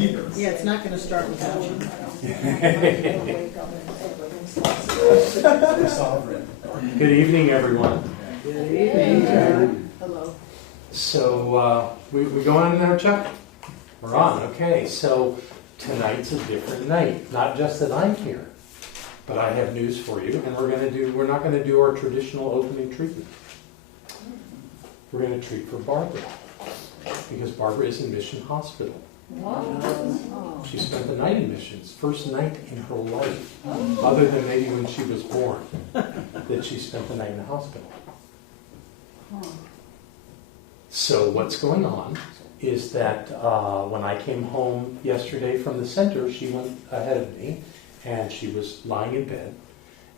either. Yeah, it's not going to start without you. We're sovereign. Good evening, everyone. Good evening. Hello. So, we going in there, Chuck? We're on, okay. So, tonight's a different night. Not just that I'm here, but I have news for you, and we're not going to do our traditional opening treatment. We're going to treat for Barbara, because Barbara is in Mission Hospital. Wow. She spent the night in missions, first night in her life, other than maybe when she was born, that she spent the night in the hospital. So what's going on is that when I came home yesterday from the center, she went ahead of me, and she was lying in bed,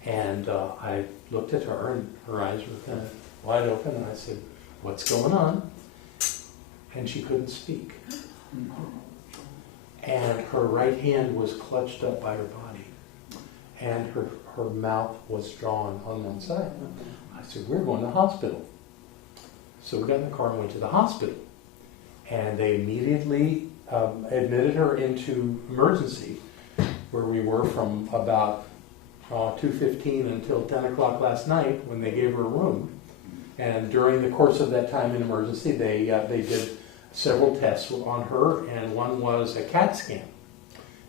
and I looked at her, and her eyes were kind of wide open, and I said, "What's going on?" And she couldn't speak. And her right hand was clutched up by her body, and her mouth was drawn on one side. I said, "We're going to the hospital." So we got in the car and went to the hospital. And they immediately admitted her into emergency, where we were from about 2:15 until 10 o'clock last night when they gave her a room. And during the course of that time in emergency, they did several tests on her, and one was a CAT scan.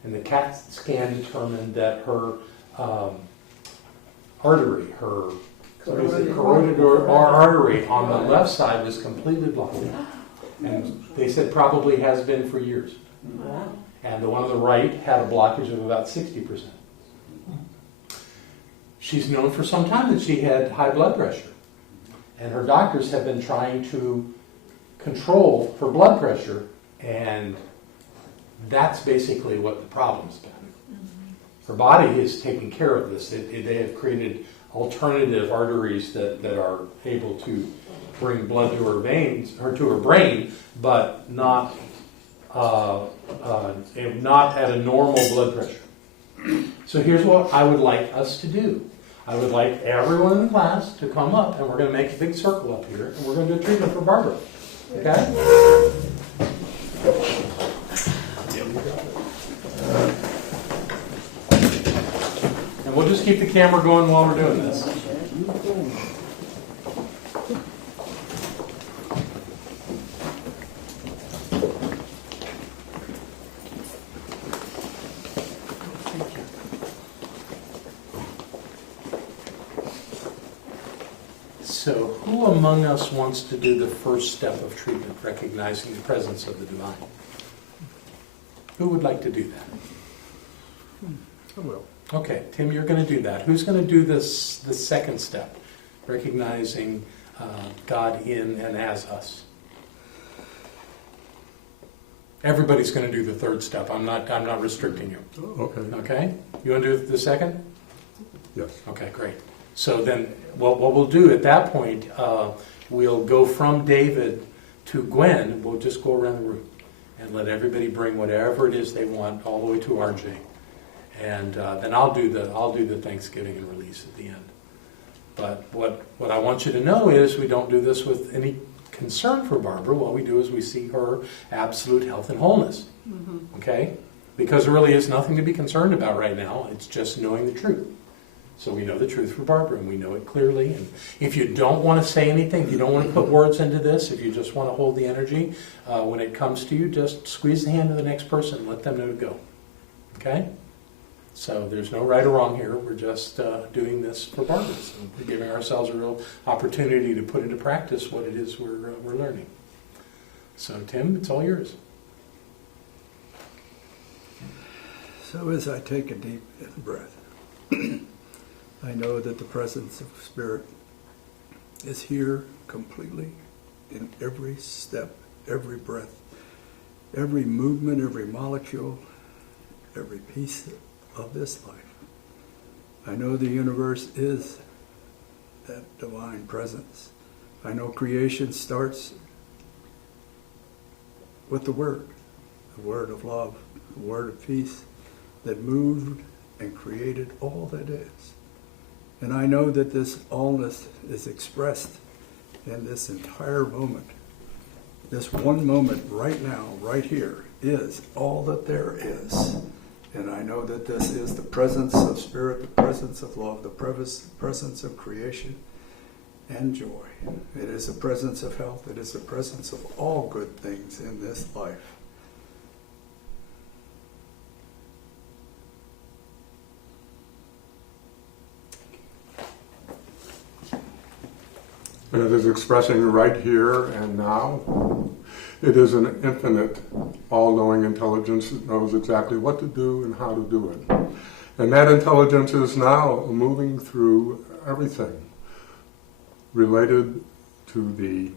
And the CAT scan determined that her artery, her carotid artery on the left side was completely blocked. And they said probably has been for years. Wow. And the one on the right had a blockage of about 60%. She's known for some time that she had high blood pressure. And her doctors have been trying to control her blood pressure, and that's basically what the problem's been. Her body is taking care of this. They have created alternative arteries that are able to bring blood to her veins or to her brain, but not at a normal blood pressure. So here's what I would like us to do. I would like everyone in the class to come up, and we're going to make a big circle up here, and we're going to do a treatment for Barbara. Okay? And we'll just keep the camera going while we're doing this. So, who among us wants to do the first step of treatment, recognizing the presence of the divine? Who would like to do that? I will. Okay, Tim, you're going to do that. Who's going to do the second step, recognizing God in and as us? Everybody's going to do the third step. I'm not restricting you. Okay. Okay? You want to do the second? Yes. Okay, great. So then what we'll do at that point, we'll go from David to Gwen. We'll just go around the room and let everybody bring whatever it is they want all the way to RJ. And then I'll do the Thanksgiving and release at the end. But what I want you to know is we don't do this with any concern for Barbara. What we do is we see her absolute health and wholeness. Mm-hmm. Okay? Because there really is nothing to be concerned about right now. It's just knowing the truth. So we know the truth for Barbara, and we know it clearly. And if you don't want to say anything, if you don't want to put words into this, if you just want to hold the energy, when it comes to you, just squeeze the hand of the next person and let them know to go. Okay? So there's no right or wrong here. We're just doing this for Barbara. So we're giving ourselves a real opportunity to put into practice what it is we're learning. So Tim, it's all yours. So as I take a deep breath, I know that the presence of Spirit is here completely in every step, every breath, every movement, every molecule, every piece of this life. I know the universe is that divine presence. I know creation starts with the Word of love, the Word of peace that moved and created all that is. And I know that this allness is expressed in this entire moment This one moment right now, right here, is all that there is. And I know that this is the presence of spirit, the presence of love, the presence of creation and joy. It is the presence of health. It is the presence of all good things in this life. And it is expressing right here and now. It is an infinite, all-knowing intelligence that knows exactly what to do and how to do it. And that intelligence is now moving through everything related to the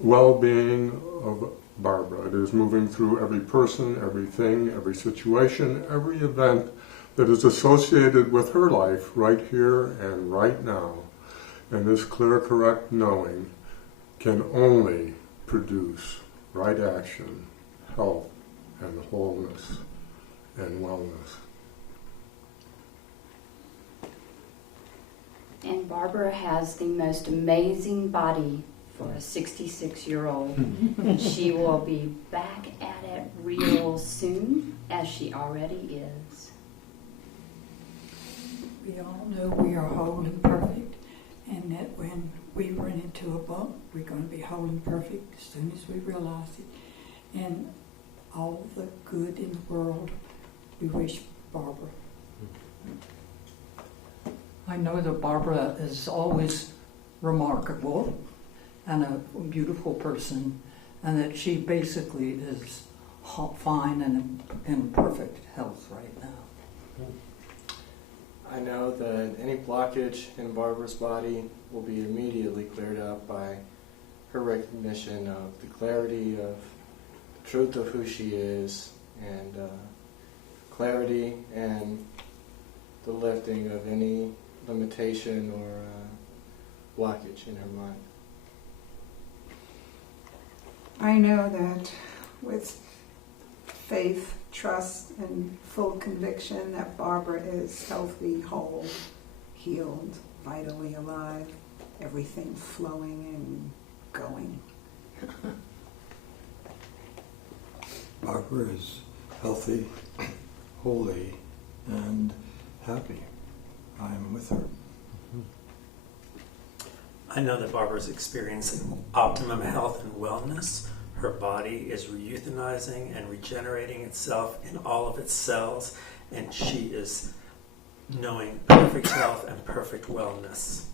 well-being of Barbara. It is moving through every person, everything, every situation, every event that is associated with her life right here and right now. And this clear, correct knowing can only produce right action, health, and wholeness, and wellness. And Barbara has the most amazing body for a 66-year-old. And she will be back at it real soon, as she already is. We all know we are whole and perfect, and that when we run into a bump, we're going to be whole and perfect as soon as we realize it. And all the good in the world, we wish Barbara. I know that Barbara is always remarkable and a beautiful person, and that she basically is fine and in perfect health right now. I know that any blockage in Barbara's body will be immediately cleared up by her recognition of the clarity of the truth of who she is, and clarity and the lifting of any limitation or blockage in her mind. I know that with faith, trust, and full conviction that Barbara is healthy, whole, healed, vitally alive, everything flowing and going. Barbara is healthy, holy, and happy. I'm with her. I know that Barbara is experiencing optimum health and wellness. Her body is euthanizing and regenerating itself in all of its cells, and she is knowing perfect health and perfect wellness.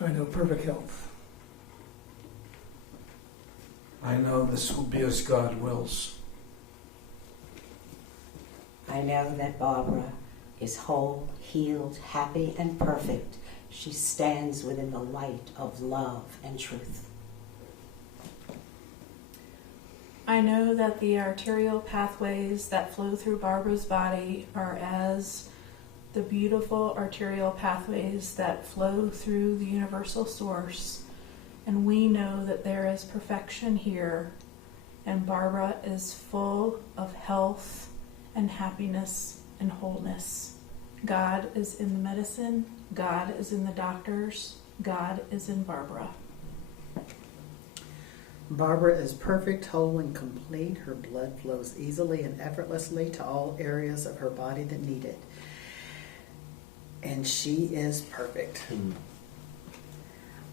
I know perfect health. I know this will be as God wills. I know that Barbara is whole, healed, happy, and perfect. She stands within the light of love and truth. I know that the arterial pathways that flow through Barbara's body are as the beautiful arterial pathways that flow through the universal source. And we know that there is perfection here, and Barbara is full of health and happiness and wholeness. God is in the medicine, God is in the doctors, God is in Barbara. Barbara is perfect, whole, and complete. Her blood flows easily and effortlessly to all areas of her body that need it. And she is perfect.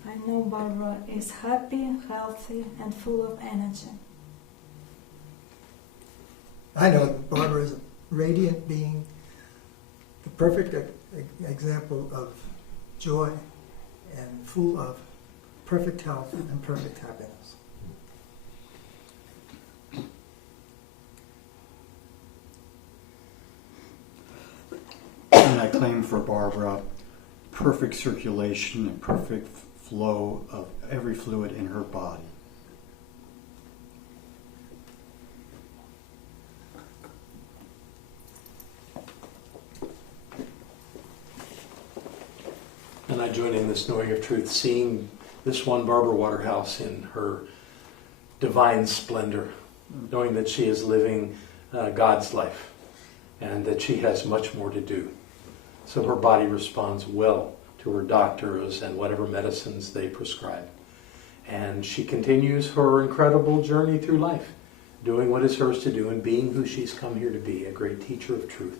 I know Barbara is happy, healthy, and full of energy. I know Barbara is a radiant being, the perfect example of joy and full of perfect health and perfect happiness. And I claim for Barbara perfect circulation and perfect flow of every fluid in her body. And I join in this knowing of truth, seeing this one Barbara Waterhouse in her divine splendor, knowing that she is living God's life and that she has much more to do. So her body responds well to to her doctors and whatever medicines they prescribe. And she continues her incredible journey through life, doing what is hers to do and being who she's come here to be, a great teacher of truth.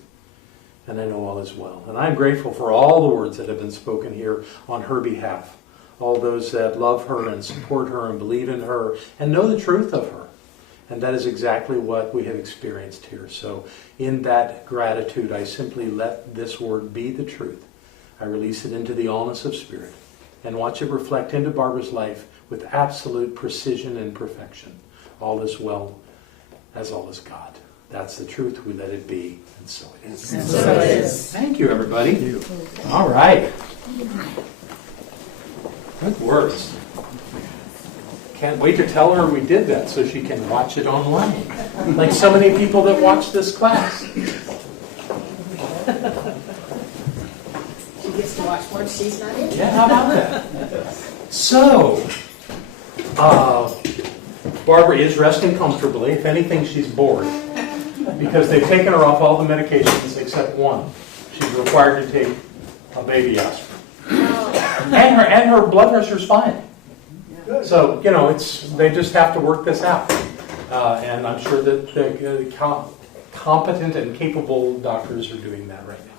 And I know all is well. And I'm grateful for all the words that have been spoken here on her behalf. All those that love her and support her and believe in her and know the truth of her. And that is exactly what we have experienced here. So in that gratitude, I simply let this word be the truth. I release it into the allness of spirit and watch it reflect into Barbara's life with absolute precision and perfection. All is well as all is God. That's the truth. We let it be, and so it is. And so it is. Thank you, everybody. All right. Good words. Can't wait to tell her we did that so she can watch it online. Like so many people that watch this class. She gets to watch one she's not in. Yeah, how about that? So, Barbara is resting comfortably. If anything, she's bored. Because they've taken her off all the medications except one. She's required to take a baby aspirin. And her blood pressure's fine. So, they just have to work this out. And I'm sure that the competent and capable doctors are doing that right now.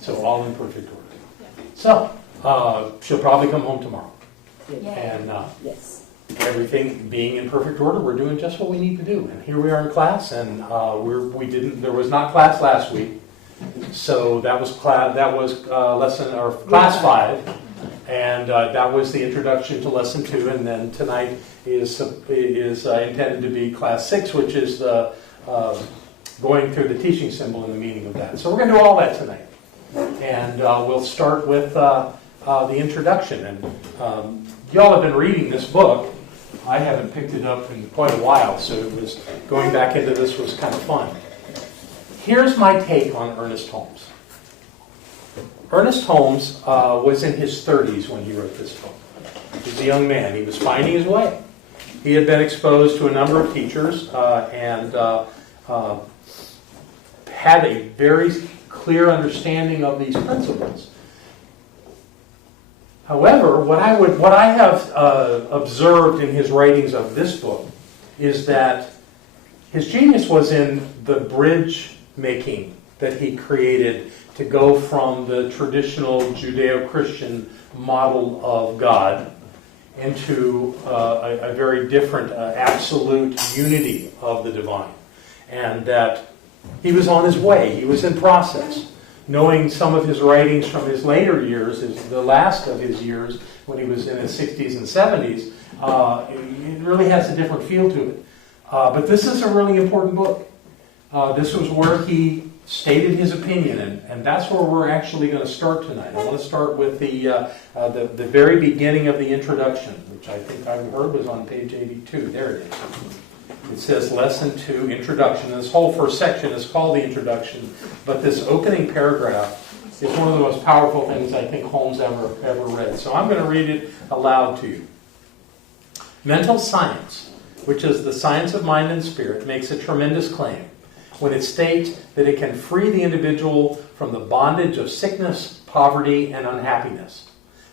So all in perfect order. So, she'll probably come home tomorrow. And everything being in perfect order, we're doing just what we need to do. And here we are in class, and there was not class last week. So that was class 5. And that was the introduction to lesson 2, and then tonight is intended to be class 6, which is going through the teaching symbol and the meaning of that. So we're going to do all that tonight, and we'll start with the introduction. And y'all have been reading this book. I haven't picked it up in quite a while, so going back into this was kind of fun. Here's my take on Ernest Holmes. Ernest Holmes was in his 30s when he wrote this book. He was a young man. He was finding his way. He had been exposed to a number of teachers and had a very clear understanding of these principles. However, what I have observed in his writings of this book is that his genius was in the bridge making that he created to go from the traditional Judeo-Christian model of God into a very different absolute unity of the divine. And that he was on his way, he was in process. Knowing some of his writings from his later years, the last of his years, when he was in his 60s and 70s, it really has a different feel to it. But this is a really important book. This was where he stated his opinion, and that's where we're actually going to start tonight. I want to start with the very beginning of the introduction, which I think I heard was on page 82. There it is. It says Lesson 2, Introduction. This whole first section is called the Introduction, but this opening paragraph is one of the most powerful things I think Holmes ever read. So I'm going to read it aloud to you. Mental science, which is the science of mind and spirit, makes a tremendous claim when it states that it can free the individual from the bondage of sickness, poverty, and unhappiness.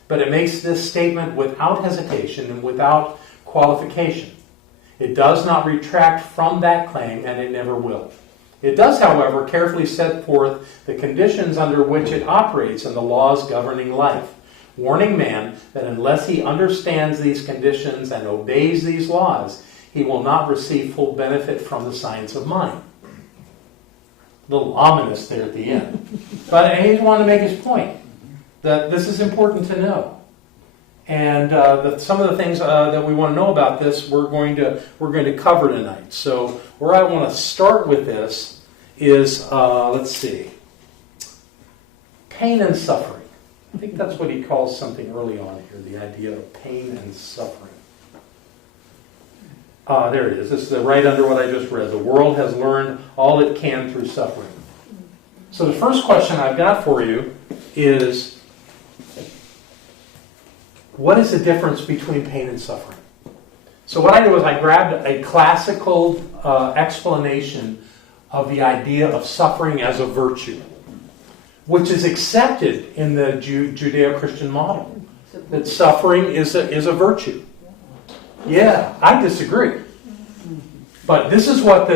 But it makes this statement without hesitation and without qualification. It does not retract from that claim, and it never will. It does, however, carefully set forth the conditions under which it operates and the laws governing life, warning man that unless he understands these conditions and obeys these laws, he will not receive full benefit from the science of mind. A little ominous there at the end. But he wanted to make his point that this is important to know. And some of the things that we want to know about this, we're going to cover tonight. So where I want to start with this is, let's see, pain and suffering. I think that's what he calls something early on here, the idea of pain and suffering. There it is. This is right under what I just read. The world has learned all it can through suffering. So the first question I've got for you is, what is the difference between pain and suffering? So what I did was I grabbed a classical explanation of the idea of suffering as a virtue. which is accepted in the Judeo-Christian model, that suffering is a virtue. Yeah, I disagree. But this is what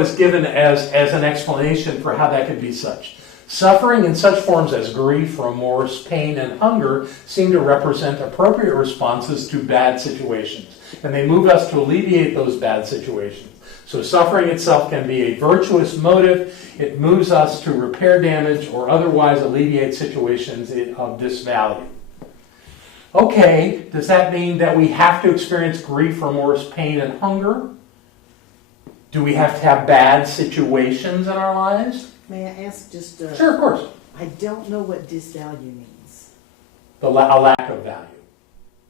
is given as an explanation for how that could be such. Suffering in such forms as grief, remorse, pain, and hunger seem to represent appropriate responses to bad situations. And they move us to alleviate those bad situations. So suffering itself can be a virtuous motive. It moves us to repair damage or otherwise alleviate situations of disvalue. Okay, does that mean that we have to experience grief, remorse, pain, and hunger? Do we have to have bad situations in our lives? May I ask just... Sure, of course. I don't know what disvalue means. A lack of value.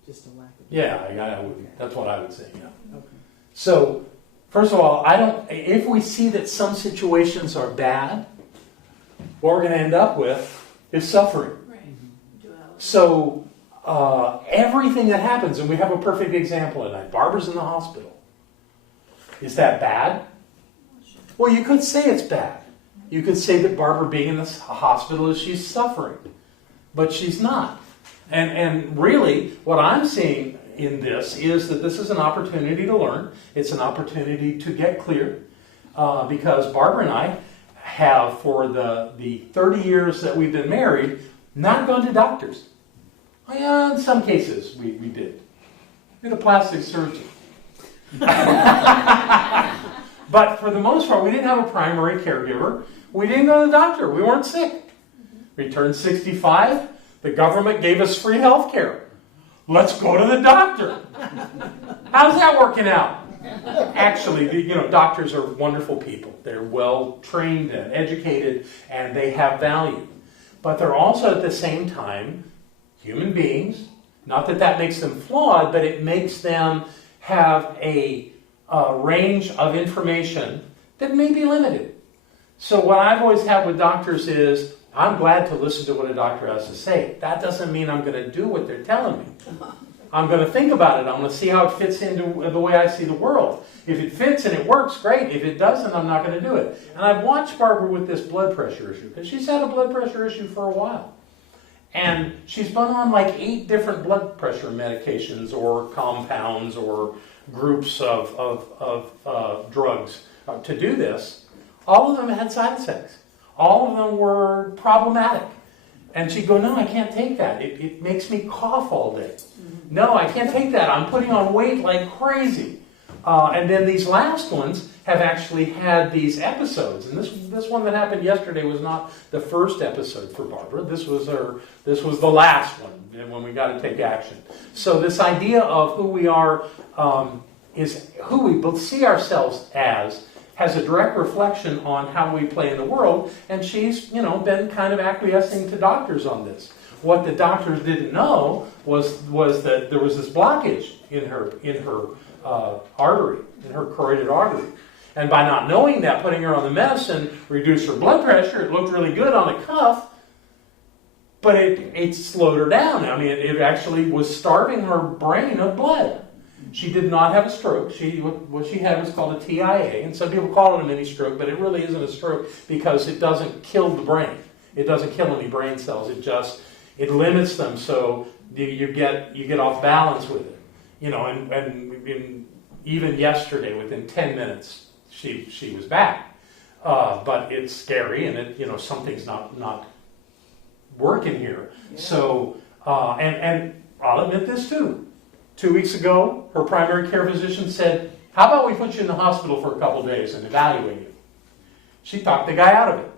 Just a lack of value. Yeah, that's what I would say, yeah. Okay. So, first of all, if we see that some situations are bad, what we're going to end up with is suffering. Right. So, everything that happens, and we have a perfect example tonight. Barbara's in the hospital. Is that bad? Well, you could say it's bad. You could say that Barbara being in the hospital is she's suffering. But she's not. And really, what I'm seeing in this is that this is an opportunity to learn. It's an opportunity to get clear. Because Barbara and I have, for the 30 years that we've been married, not gone to doctors. Well, yeah, in some cases we did. We had a plastic surgeon. But for the most part, we didn't have a primary caregiver. We didn't go to the doctor. We weren't sick. We turned 65. The government gave us free health care. Let's go to the doctor. How's that working out? Actually, doctors are wonderful people. They're well trained and educated, and they have value. But they're also at the same time human beings. Not that that makes them flawed, but it makes them have a range of information that may be limited. So what I've always had with doctors is, I'm glad to listen to what a doctor has to say. That doesn't mean I'm going to do what they're telling me. I'm going to think about it. I'm going to see how it fits into the way I see the world. If it fits and it works, great. If it doesn't, I'm not going to do it. And I've watched Barbara with this blood pressure issue, because she's had a blood pressure issue for a while. And she's been on like 8 different blood pressure medications or compounds or groups of drugs to do this. All of them had side effects. All of them were problematic. And she'd go, no, I can't take that. It makes me cough all day. No, I can't take that. I'm putting on weight like crazy. And then these last ones have actually had these episodes. And this one that happened yesterday was not the first episode for Barbara. This was the last one, when we got to take action. So this idea of who we are is who we both see ourselves as has a direct reflection on how we play in the world, and she's, been kind of acquiescing to doctors on this. What the doctors didn't know was that there was this blockage in her artery, in her carotid artery. And by not knowing that, putting her on the medicine reduced her blood pressure. It looked really good on the cuff, but it slowed her down. I mean, it actually was starving her brain of blood. She did not have a stroke. What she had was called a TIA, and some people call it a mini stroke, but it really isn't a stroke because it doesn't kill the brain. It doesn't kill any brain cells. It limits them, so you get off balance with it. And even yesterday, within 10 minutes, she was back. But it's scary, and something's not working here. Yeah. So and I'll admit this too. 2 weeks ago, her primary care physician said, how about we put you in the hospital for a couple of days and evaluate you? She talked the guy out of it.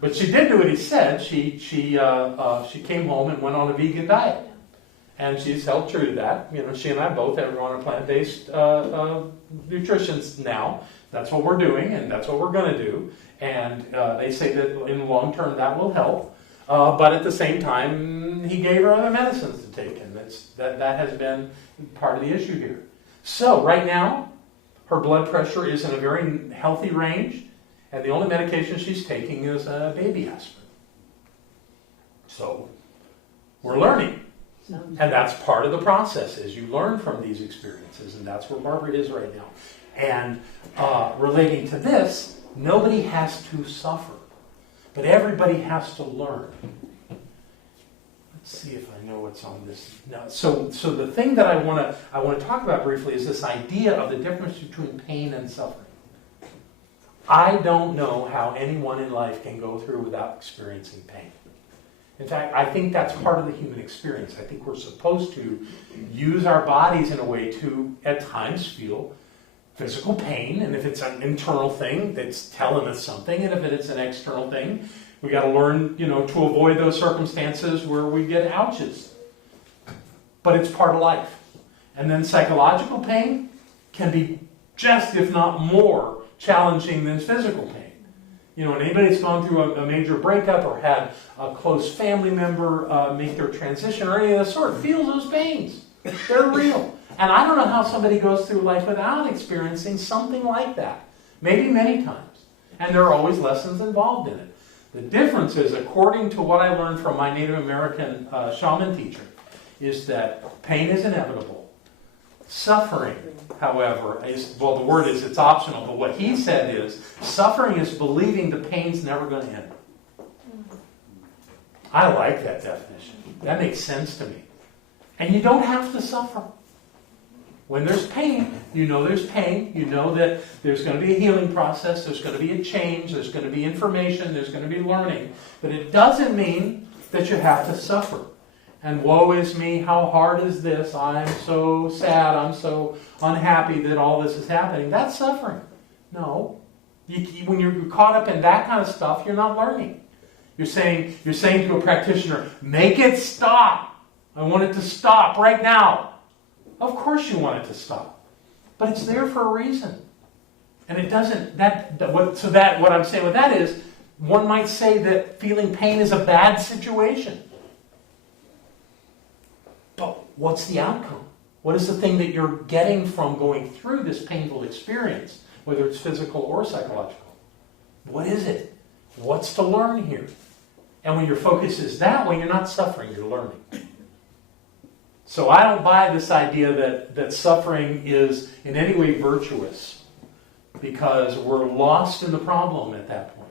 But she did do what he said. She came home and went on a vegan diet. And she's held true to that. She and I both are on a plant-based nutrition now. That's what we're doing, and that's what we're going to do. And they say that in the long term that will help. But at the same time, he gave her other medicines to take, and that has been part of the issue here. So right now, her blood pressure is in a very healthy range, and the only medication she's taking is baby aspirin. So we're learning. And that's part of the process, is you learn from these experiences, and that's where Barbara is right now. And relating to this, nobody has to suffer. But everybody has to learn. Let's see if I know what's on this. Now, so the thing that I want to talk about briefly is this idea of the difference between pain and suffering. I don't know how anyone in life can go through without experiencing pain. In fact, I think that's part of the human experience. I think we're supposed to use our bodies in a way to, at times, feel physical pain. And if it's an internal thing, that's telling us something. And if it's an external thing, we got to learn, to avoid those circumstances where we get ouches. But it's part of life. And then psychological pain can be just, if not more, challenging than physical pain. And anybody that's gone through a major breakup or had a close family member make their transition or any of the sort feels those pains. They're real. And I don't know how somebody goes through life without experiencing something like that. Maybe many times. And there are always lessons involved in it. The difference is, according to what I learned from my Native American shaman teacher, is that pain is inevitable. Suffering, however, the word is it's optional, but what he said is, suffering is believing the pain's never going to end. I like that definition. That makes sense to me. And you don't have to suffer. When there's pain, you know there's pain. You know that there's going to be a healing process. There's going to be a change. There's going to be information. There's going to be learning. But it doesn't mean that you have to suffer. And woe is me, how hard is this? I'm so sad, I'm so unhappy that all this is happening. That's suffering. No. When you're caught up in that kind of stuff, you're not learning. You're saying to a practitioner, make it stop. I want it to stop right now. Of course you want it to stop. But it's there for a reason. And it doesn't, what I'm saying with that is, one might say that feeling pain is a bad situation. But what's the outcome? What is the thing that you're getting from going through this painful experience, whether it's physical or psychological? What is it? What's to learn here? And when your focus is that way, you're not suffering, you're learning. So I don't buy this idea that suffering is in any way virtuous, because we're lost in the problem at that point.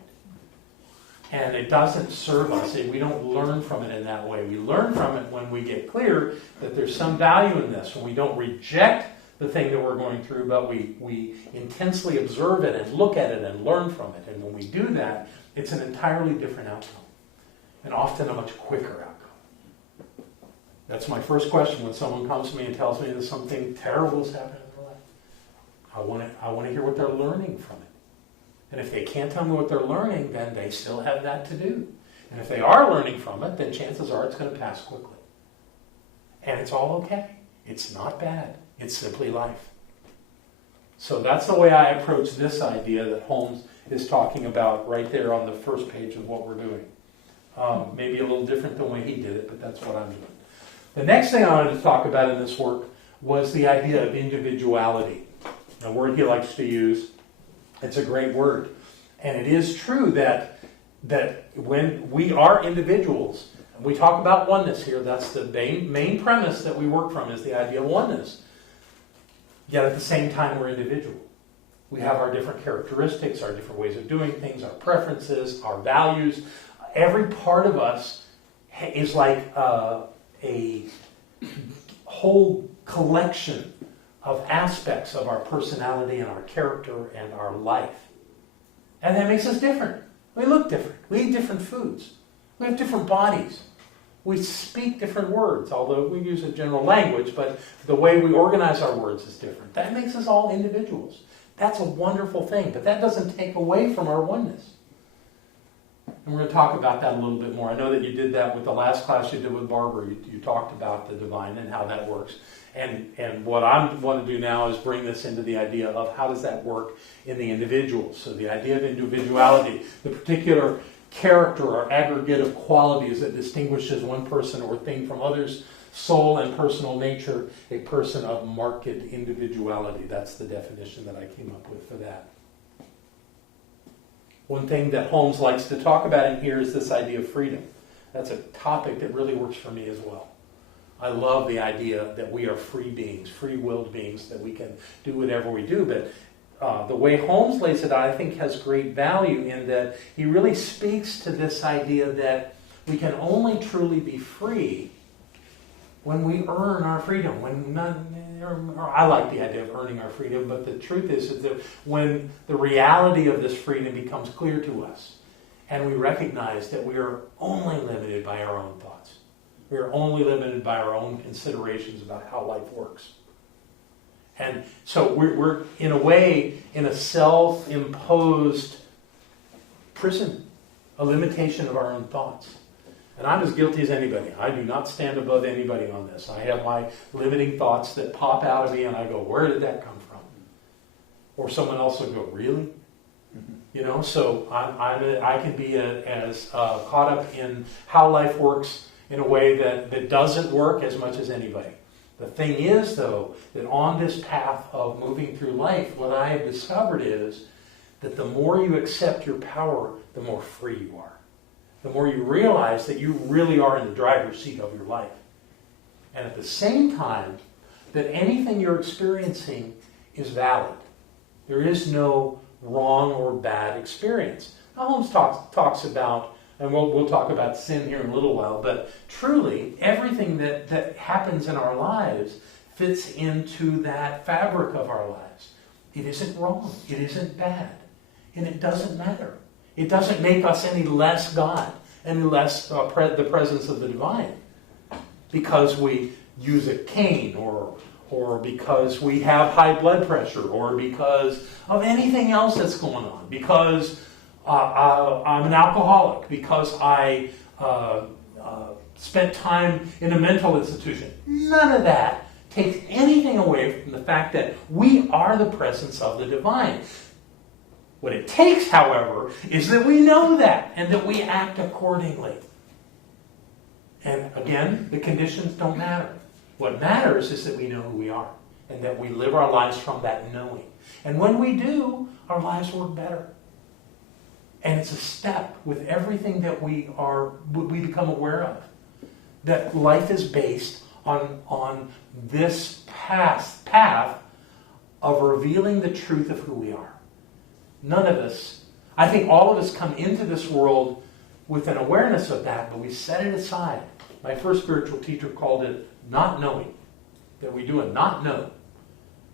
And it doesn't serve us. We don't learn from it in that way. We learn from it when we get clear that there's some value in this. When we don't reject the thing that we're going through, but we intensely observe it and look at it and learn from it. And when we do that, it's an entirely different outcome. And often a much quicker outcome. That's my first question when someone comes to me and tells me that something terrible is happening in their life. I want to hear what they're learning from it. And if they can't tell me what they're learning, then they still have that to do. And if they are learning from it, then chances are it's going to pass quickly. And it's all okay. It's not bad. It's simply life. So that's the way I approach this idea that Holmes is talking about right there on the first page of what we're doing. Maybe a little different than the way he did it, but that's what I'm doing. The next thing I wanted to talk about in this work was the idea of individuality, a word he likes to use. It's a great word. And it is true that when we are individuals, and we talk about oneness here, that's the main premise that we work from, is the idea of oneness. Yet at the same time, we're individual. We have our different characteristics, our different ways of doing things, our preferences, our values. Every part of us is like a whole collection of aspects of our personality and our character and our life. And that makes us different. We look different. We eat different foods. We have different bodies. We speak different words, although we use a general language, but the way we organize our words is different. That makes us all individuals. That's a wonderful thing, but that doesn't take away from our oneness. And we're going to talk about that a little bit more. I know that you did that with the last class you did with Barbara. You talked about the divine and how that works. And what I want to do now is bring this into the idea of how does that work in the individual. So the idea of individuality, the particular character or aggregate of qualities that distinguishes one person or thing from others, soul and personal nature, a person of marked individuality. That's the definition that I came up with for that. One thing that Holmes likes to talk about in here is this idea of freedom. That's a topic that really works for me as well. I love the idea that we are free beings, free-willed beings, that we can do whatever we do, but the way Holmes lays it out, I think, has great value in that he really speaks to this idea that we can only truly be free when we earn our freedom. I like the idea of earning our freedom, but the truth is that when the reality of this freedom becomes clear to us, and we recognize that we are only limited by our own thoughts. We are only limited by our own considerations about how life works. And so we're in a way, in a self-imposed prison, a limitation of our own thoughts. And I'm as guilty as anybody. I do not stand above anybody on this. I have my limiting thoughts that pop out of me and I go, where did that come from? Or someone else will go, really? So I can be as caught up in how life works in a way that doesn't work as much as anybody. The thing is, though, that on this path of moving through life, what I have discovered is that the more you accept your power, the more free you are. The more you realize that you really are in the driver's seat of your life. And at the same time, that anything you're experiencing is valid. There is no wrong or bad experience. Now, Holmes talks about, and we'll talk about sin here in a little while, but truly, everything that happens in our lives fits into that fabric of our lives. It isn't wrong. It isn't bad. And it doesn't matter. It doesn't make us any less God, any less the presence of the divine, because we use a cane or because we have high blood pressure, or because of anything else that's going on, because I'm an alcoholic, because I spent time in a mental institution. None of that takes anything away from the fact that we are the presence of the divine. What it takes, however, is that we know that and that we act accordingly. And again, the conditions don't matter. What matters is that we know who we are and that we live our lives from that knowing. And when we do, our lives work better. And it's a step with everything that we become aware of. That life is based on this path of revealing the truth of who we are. None of us, I think all of us come into this world with an awareness of that, but we set it aside. My first spiritual teacher called it not knowing, that we do a not know.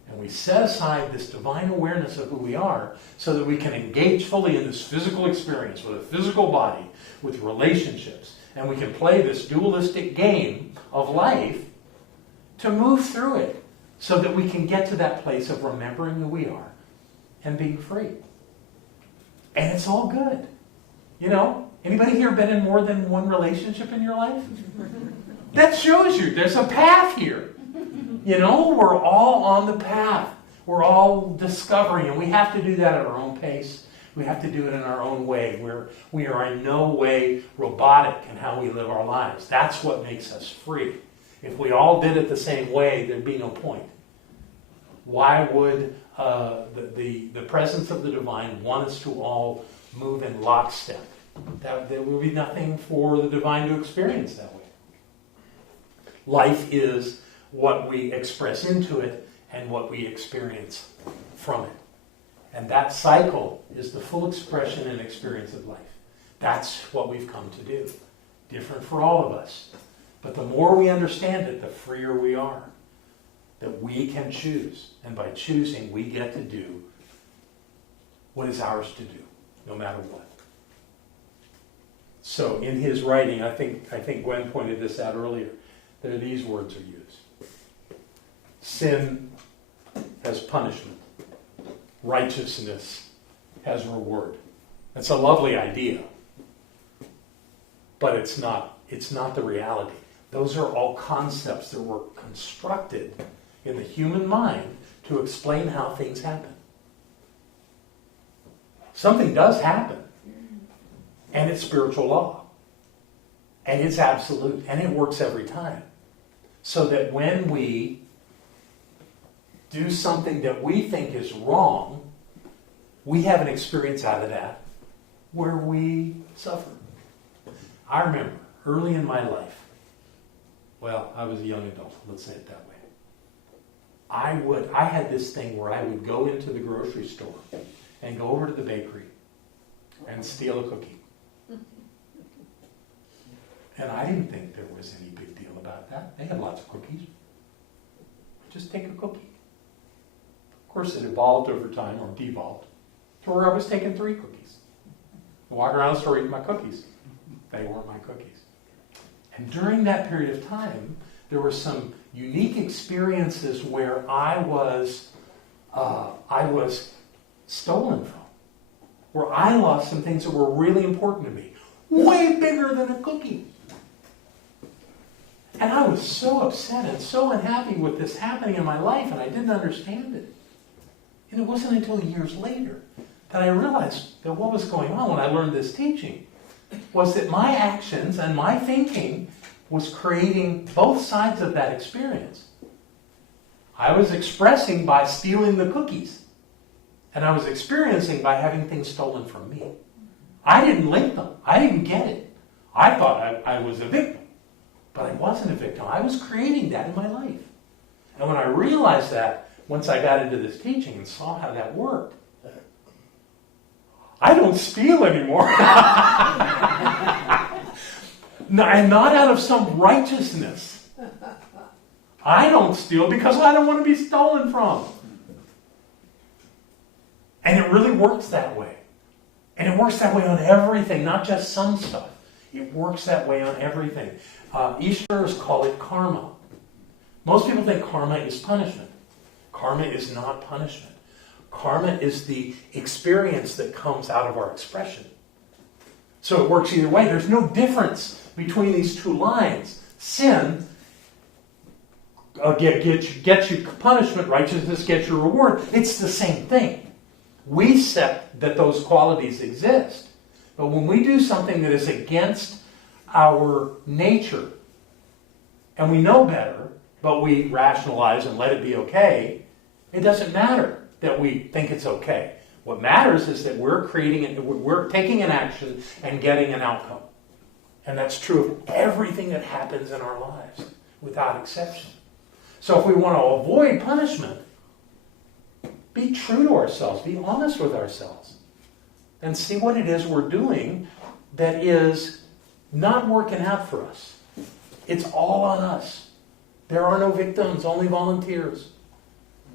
And we set aside this divine awareness of who we are so that we can engage fully in this physical experience with a physical body, with relationships, and we can play this dualistic game of life to move through it so that we can get to that place of remembering who we are and being free. And it's all good. Anybody here been in more than one relationship in your life? That shows you there's a path here. We're all on the path. We're all discovering, and we have to do that at our own pace. We have to do it in our own way. We are in no way robotic in how we live our lives. That's what makes us free. If we all did it the same way, there'd be no point. Why would the presence of the divine want us to all move in lockstep? There will be nothing for the divine to experience that way. Life is what we express into it and what we experience from it. And that cycle is the full expression and experience of life. That's what we've come to do. Different for all of us. But the more we understand it, the freer we are. That we can choose. And by choosing, we get to do what is ours to do, no matter what. So in his writing, I think Gwen pointed this out earlier, that these words are used. Sin has punishment. Righteousness has reward. That's a lovely idea. But it's not the reality. Those are all concepts that were constructed in the human mind to explain how things happen. Something does happen. And it's spiritual law. And it's absolute. And it works every time. So that when we do something that we think is wrong, we have an experience out of that where we suffer. I remember early in my life, well, I was a young adult, let's say it that way. I had this thing where I would go into the grocery store and go over to the bakery and steal a cookie. And I didn't think there was any big deal about that. They had lots of cookies. Just take a cookie. Of course, it evolved over time, or devolved, to where I was taking 3 cookies. I walk around the store eating my cookies. They weren't my cookies. And during that period of time, there were some unique experiences where I was stolen from, where I lost some things that were really important to me, way bigger than a cookie. And I was so upset and so unhappy with this happening in my life, and I didn't understand it. And it wasn't until years later that I realized that what was going on when I learned this teaching was that my actions and my thinking was creating both sides of that experience. I was expressing by stealing the cookies, and I was experiencing by having things stolen from me. I didn't link them. I didn't get it. I thought I was a victim. But I wasn't a victim. I was creating that in my life. And when I realized that, once I got into this teaching and saw how that worked, I don't steal anymore. No, and not out of some righteousness. I don't steal because I don't want to be stolen from. And it really works that way. And it works that way on everything, not just some stuff. It works that way on everything. Easterners call it karma. Most people think karma is punishment. Karma is not punishment. Karma is the experience that comes out of our expression. So it works either way. There's no difference between these two lines. Sin gets you punishment, righteousness gets you reward. It's the same thing. We accept that those qualities exist. But when we do something that is against our nature, and we know better, but we rationalize and let it be okay, it doesn't matter that we think it's okay. What matters is that we're taking an action and getting an outcome. And that's true of everything that happens in our lives, without exception. So if we want to avoid punishment, be true to ourselves, be honest with ourselves, and see what it is we're doing that is not working out for us. It's all on us. There are no victims, only volunteers.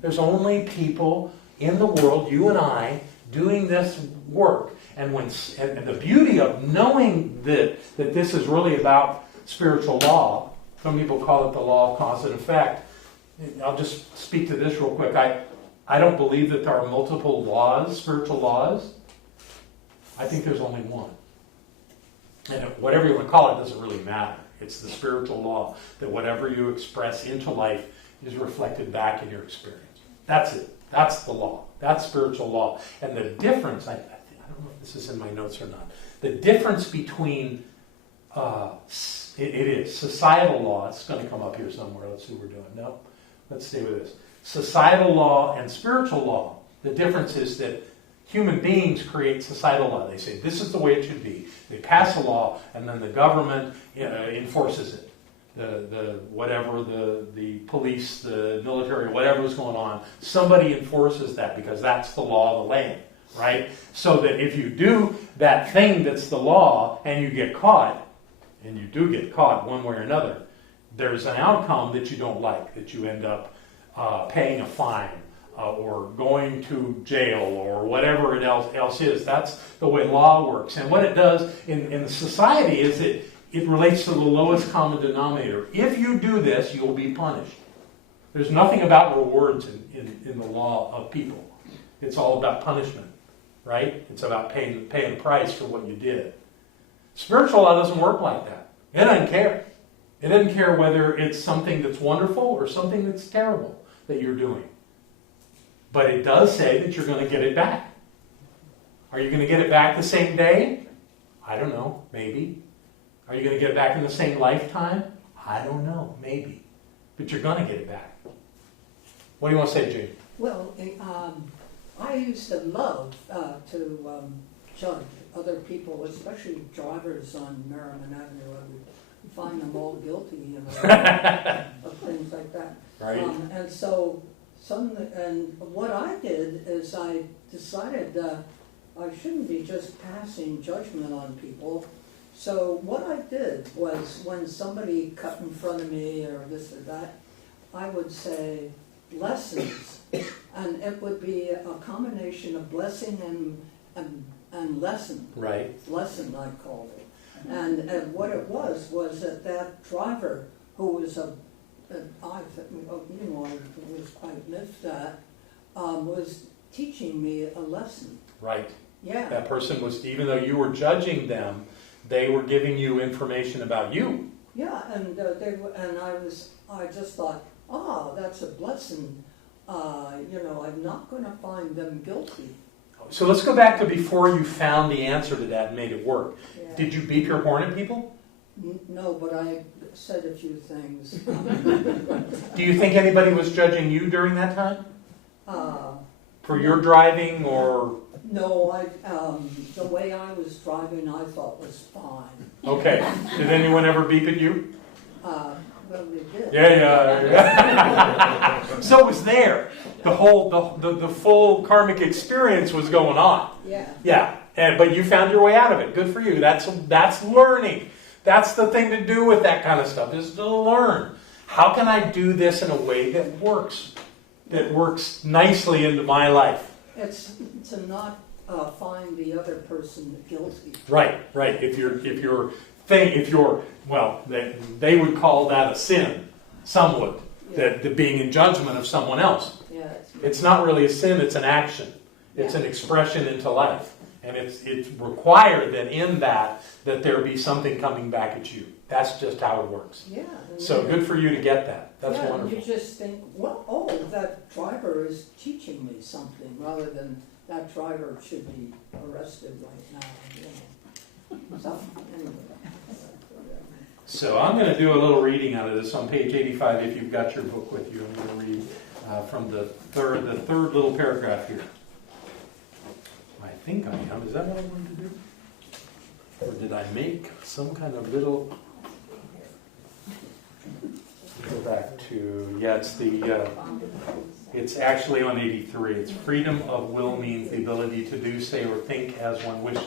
There's only people in the world, you and I, doing this work. And the beauty of knowing that this is really about spiritual law, some people call it the law of cause and effect. I'll just speak to this real quick. I don't believe that there are multiple laws, spiritual laws. I think there's only one. And whatever you want to call it doesn't really matter. It's the spiritual law that whatever you express into life is reflected back in your experience. That's it. That's the law. That's spiritual law. And the difference, I don't know if this is in my notes or not, the difference between, it is societal law. It's going to come up here somewhere. Let's see what we're doing. No, let's stay with this. Societal law and spiritual law. The difference is that human beings create societal law. They say, this is the way it should be. They pass a law, and then the government enforces it. The police, the military, whatever's going on, somebody enforces that because that's the law of the land, right? So that if you do that thing that's the law and you get caught, and you do get caught one way or another, there's an outcome that you don't like, that you end up paying a fine, or going to jail, or whatever it else is. That's the way law works. And what it does in society is it relates to the lowest common denominator. If you do this, you'll be punished. There's nothing about rewards in the law of people. It's all about punishment, right? It's about paying a price for what you did. Spiritual law doesn't work like that. It doesn't care. It doesn't care whether it's something that's wonderful or something that's terrible that you're doing. But it does say that you're going to get it back. Are you going to get it back the same day? I don't know. Maybe. Are you going to get it back in the same lifetime? I don't know. Maybe. But you're going to get it back. What do you want to say, Jane? Well, I used to love to judge other people, especially drivers on Merriman Avenue. I would find them all guilty, of things like that. Right. And so And what I did is I decided that I shouldn't be just passing judgment on people. So what I did was when somebody cut in front of me or this or that, I would say lessons. And it would be a combination of blessing and lesson. Right. Lesson, I called it. And what it was that driver who was I was quite miffed at, was teaching me a lesson. Right. Yeah. That person was, even though you were judging them, they were giving you information about you. Yeah, and I just thought, that's a blessing. I'm not going to find them guilty. So let's go back to before you found the answer to that and made it work. Yeah. Did you beep your horn at people? No, but I said a few things. Do you think anybody was judging you during that time? For your driving or? No, the way I was driving I thought was fine. Okay. Did anyone ever beep at you? Well, they did. Yeah. So it was there. The whole, the full karmic experience was going on. Yeah. Yeah. But you found your way out of it. Good for you. That's learning. That's the thing to do with that kind of stuff, is to learn. How can I do this in a way that works nicely into my life? It's to not find the other person guilty. Right. They would call that a sin. Some would. Yeah. The being in judgment of someone else. Yeah, It's not really a sin, it's an action. It's an expression into life. And it's required that in that there be something coming back at you. That's just how it works. Yeah. So good for you to get that. That's wonderful. You just think, that driver is teaching me something, rather than that driver should be arrested right now. So, anyway. So I'm going to do a little reading out of this on page 85 if you've got your book with you. I'm going to read from the third little paragraph here. I think I am. Is that what I wanted to do? Or did I make some kind of little... Go back to... Yeah, it's actually on 83. It's freedom of will means the ability to do, say, or think as one wishes.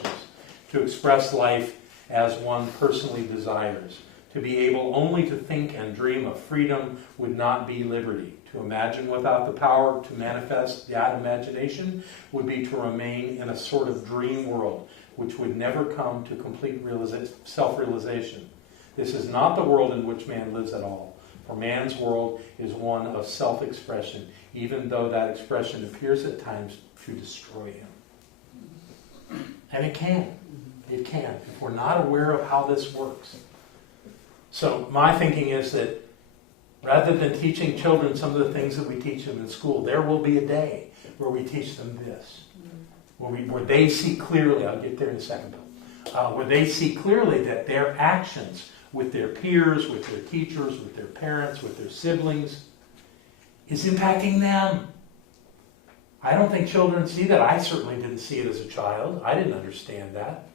To express life as one personally desires. To be able only to think and dream of freedom would not be liberty. To imagine without the power to manifest that imagination would be to remain in a sort of dream world, which would never come to complete self-realization. This is not the world in which man lives at all. For man's world is one of self-expression, even though that expression appears at times to destroy him. And it can. It can, if we're not aware of how this works. So my thinking is that rather than teaching children some of the things that we teach them in school, there will be a day where we teach them this. Where they see clearly, I'll get there in a second, where they see clearly that their actions with their peers, with their teachers, with their parents, with their siblings, is impacting them. I don't think children see that. I certainly didn't see it as a child. I didn't understand that.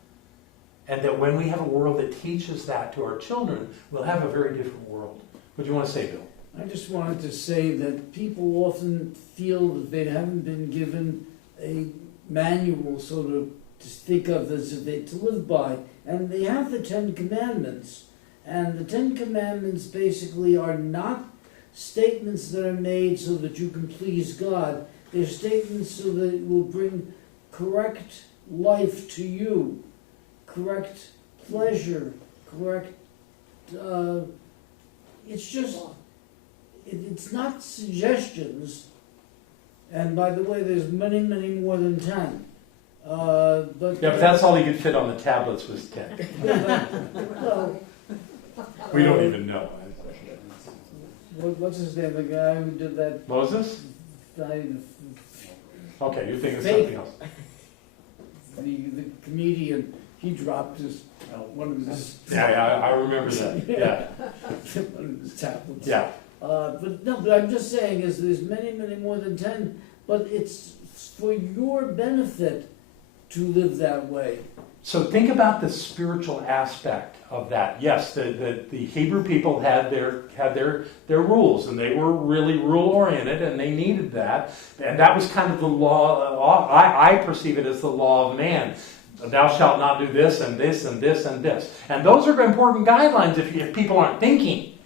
And that when we have a world that teaches that to our children, we'll have a very different world. What do you want to say, Bill? I just wanted to say that people often feel that they haven't been given a manual sort of to think of as if they to live by. And they have the Ten Commandments. And the Ten Commandments basically are not statements that are made so that you can please God. They're statements so that it will bring correct life to you, correct pleasure, correct... it's just... It's not suggestions. And by the way, there's many, many more than 10. But that's all you could fit on the tablets was 10. Well, we don't even know. What's his name? The guy who did that... Moses? Okay, you're thinking of something else. The comedian, he dropped his... one of his... Yeah, I remember that. Yeah. One of his tablets. Yeah. But I'm just saying is there's many, many more than 10, but it's for your benefit to live that way. So think about the spiritual aspect of that. Yes, the Hebrew people had their rules, and they were really rule oriented, and they needed that. And that was kind of the law. I perceive it as the law of man. Thou shalt not do this and this and this and this. And those are important guidelines if people aren't thinking.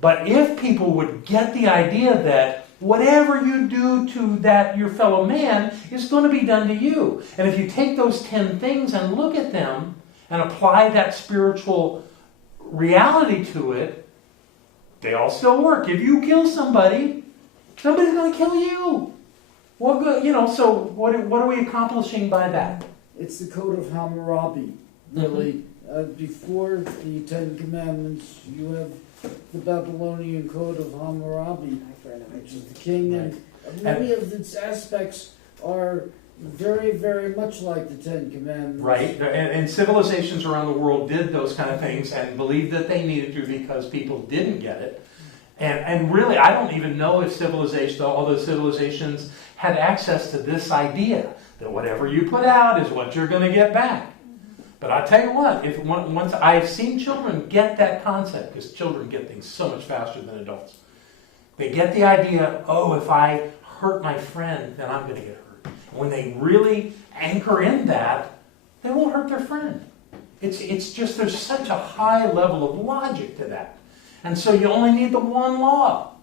But if people would get the idea that whatever you do to that your fellow man is going to be done to you. And if you take those 10 things and look at them and apply that spiritual reality to it, they all still work. If you kill somebody, somebody's going to kill you. Well, so what are we accomplishing by that? It's the Code of Hammurabi, really. Before the Ten Commandments, you have the Babylonian Code of Hammurabi, which is the king, and many of its aspects are very, very much like the Ten Commandments. Right, and civilizations around the world did those kind of things and believed that they needed to because people didn't get it. And really, I don't even know if all those civilizations had access to this idea that whatever you put out is what you're going to get back. But I tell you what, once I've seen children get that concept, because children get things so much faster than adults. They get the idea, if I hurt my friend, then I'm going to get hurt. And when they really anchor in that, they won't hurt their friend. It's just there's such a high level of logic to that. And so you only need the one law.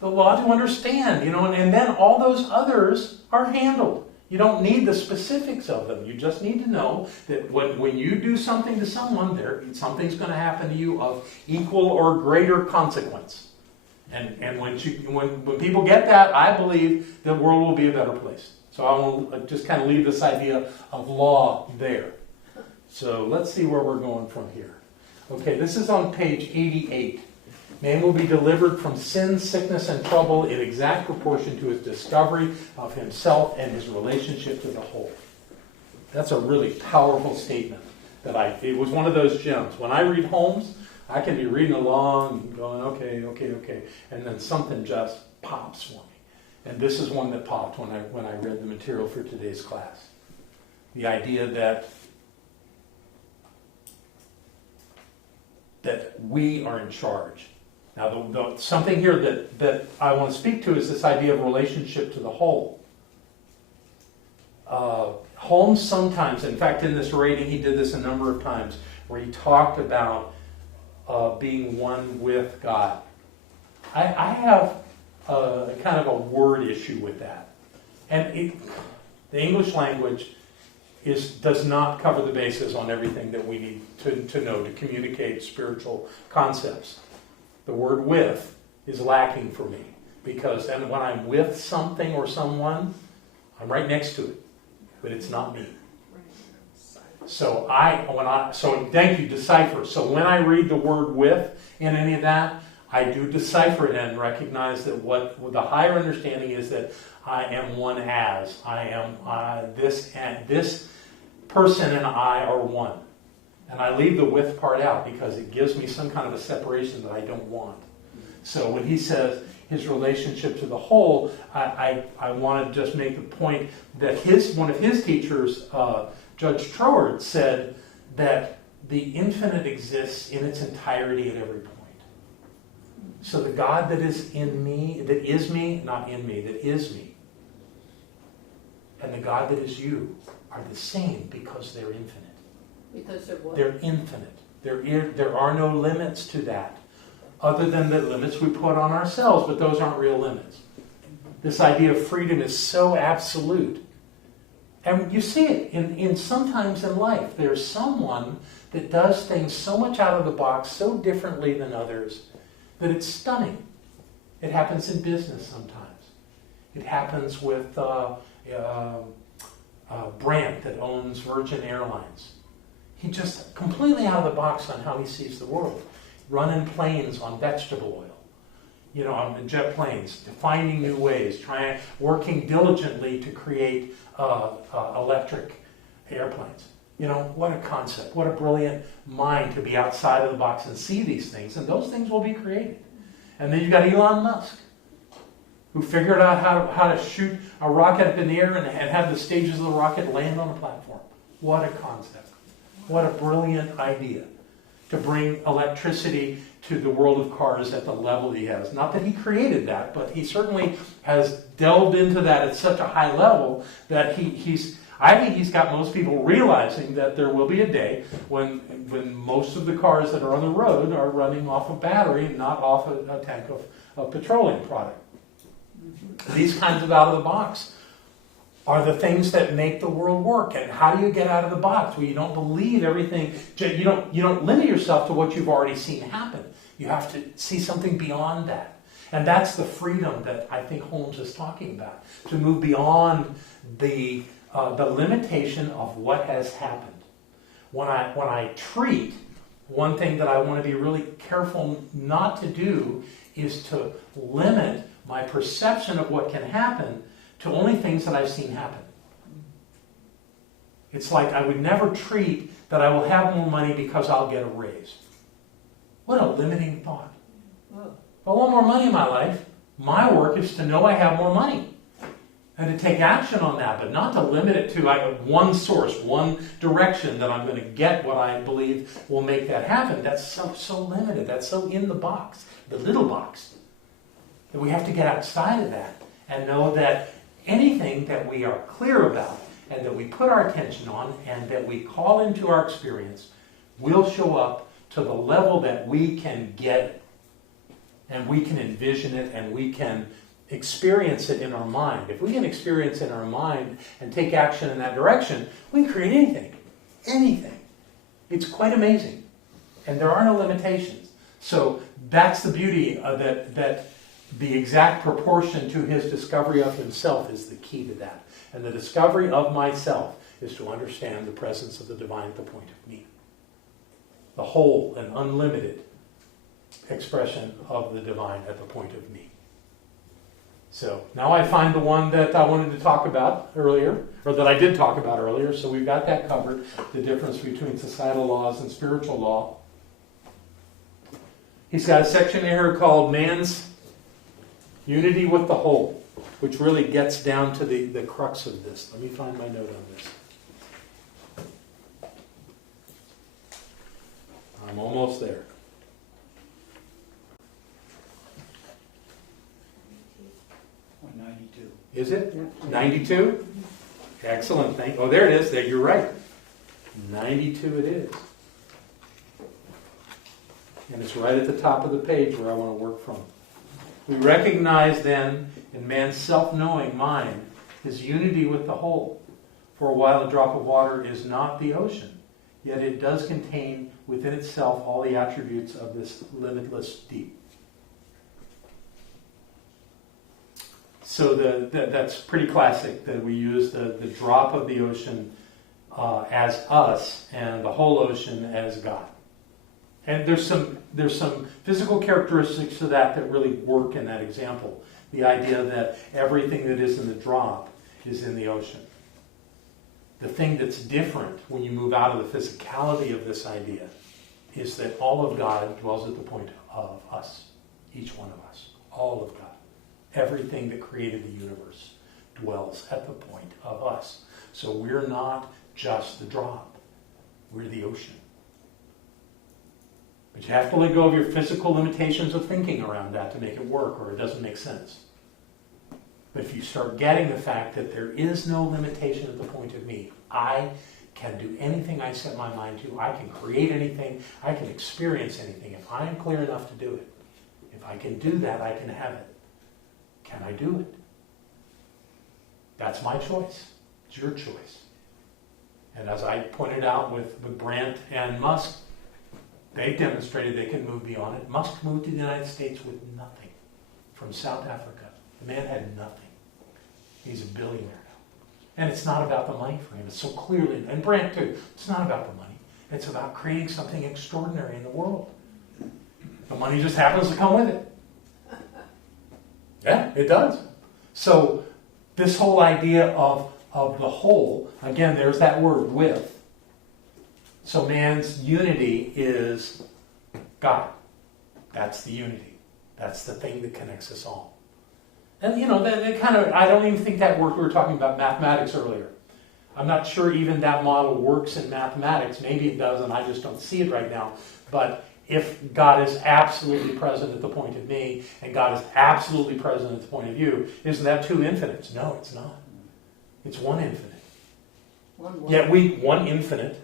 The law to understand, and then all those others are handled. You don't need the specifics of them. You just need to know that when you do something to someone, something's going to happen to you of equal or greater consequence. And when people get that, I believe the world will be a better place. So I will just kind of leave this idea of law there. So let's see where we're going from here. Okay, this is on page 88. Man will be delivered from sin, sickness, and trouble in exact proportion to his discovery of himself and his relationship to the whole. That's a really powerful statement. It was one of those gems. When I read Holmes, I can be reading along and going, okay, and then something just pops for me. And this is one that popped when I read the material for today's class. The idea that we are in charge. Now, something here that I want to speak to is this idea of relationship to the whole. Holmes sometimes, in fact, in this rating, he did this a number of times, where he talked about being one with God. I have kind of a word issue with that. And the English language does not cover the bases on everything that we need to know to communicate spiritual concepts. The word with is lacking for me because when I'm with something or someone, I'm right next to it, but it's not me. So thank you, decipher. So when I read the word with in any of that, I do decipher it and recognize that what the higher understanding is that I am one as. I am this person and I are one. And I leave the with part out because it gives me some kind of a separation that I don't want. So when he says his relationship to the whole, I want to just make the point that one of his teachers, Judge Troward, said that the infinite exists in its entirety at every point. So the God that is in me, that is me, not in me, that is me, and the God that is you are the same because they're infinite. Because they're what? They're infinite. There are no limits to that, other than the limits we put on ourselves, but those aren't real limits. This idea of freedom is so absolute. And you see it in sometimes in life. There's someone that does things so much out of the box, so differently than others, that it's stunning. It happens in business sometimes. It happens with Brandt that owns Virgin Airlines. He just completely out of the box on how he sees the world. Running planes on vegetable oil, on jet planes, finding new ways, working diligently to create electric airplanes. What a concept, what a brilliant mind to be outside of the box and see these things, and those things will be created. And then you've got Elon Musk, who figured out how to shoot a rocket up in the air and have the stages of the rocket land on a platform. What a concept. What a brilliant idea to bring electricity to the world of cars at the level he has. Not that he created that, but he certainly has delved into that at such a high level that I think he's got most people realizing that there will be a day when most of the cars that are on the road are running off a battery and not off a tank of petroleum product. These kinds of out of the box are the things that make the world work. And how do you get out of the box? Well, you don't believe everything. You don't limit yourself to what you've already seen happen. You have to see something beyond that. And that's the freedom that I think Holmes is talking about, to move beyond the limitation of what has happened. When I treat, one thing that I want to be really careful not to do is to limit my perception of what can happen to only things that I've seen happen. It's like I would never treat that I will have more money because I'll get a raise. What a limiting thought. If I want more money in my life, my work is to know I have more money and to take action on that, but not to limit it to one source, one direction that I'm going to get what I believe will make that happen. That's so limited. That's so in the box, the little box, that we have to get outside of that and know that anything that we are clear about and that we put our attention on and that we call into our experience will show up to the level that we can get it. And we can envision it and we can experience it in our mind. If we can experience it in our mind and take action in that direction, we can create anything. Anything. It's quite amazing. And there are no limitations. So that's the beauty of that the exact proportion to his discovery of himself is the key to that. And the discovery of myself is to understand the presence of the divine at the point of me. The whole and unlimited expression of the divine at the point of me. So now I find the one that I wanted to talk about earlier, or that I did talk about earlier, so we've got that covered, the difference between societal laws and spiritual law. He's got a section here called Man's Unity with the Whole, which really gets down to the crux of this. Let me find my note on this. I'm almost there. Is it? 92? Excellent. Oh, there it is. There, you're right. 92 it is. And it's right at the top of the page where I want to work from. We recognize then in man's self-knowing mind his unity with the whole. For a while a drop of water is not the ocean, yet it does contain within itself all the attributes of this limitless deep. So that's pretty classic, that we use the drop of the ocean as us and the whole ocean as God. And there's some physical characteristics to that really work in that example. The idea that everything that is in the drop is in the ocean. The thing that's different when you move out of the physicality of this idea is that all of God dwells at the point of us, each one of us, all of God. Everything that created the universe dwells at the point of us. So we're not just the drop. We're the ocean. But you have to let go of your physical limitations of thinking around that to make it work, or it doesn't make sense. But if you start getting the fact that there is no limitation at the point of me, I can do anything I set my mind to. I can create anything. I can experience anything if I am clear enough to do it. If I can do that, I can have it. Can I do it? That's my choice. It's your choice. And as I pointed out with Brandt and Musk, they demonstrated they can move beyond it. Musk moved to the United States with nothing from South Africa. The man had nothing. He's a billionaire now. And it's not about the money for him. It's so clearly, and Brandt too, it's not about the money. It's about creating something extraordinary in the world. The money just happens to come with it. Yeah, it does. So this whole idea of the whole, again, there's that word, with. So man's unity is God. That's the unity. That's the thing that connects us all. And that kind of, I don't even think that word, we were talking about mathematics earlier. I'm not sure even that model works in mathematics. Maybe it does, and I just don't see it right now. But if God is absolutely present at the point of me, and God is absolutely present at the point of you, isn't that two infinites? No, it's not. It's one infinite. One infinite.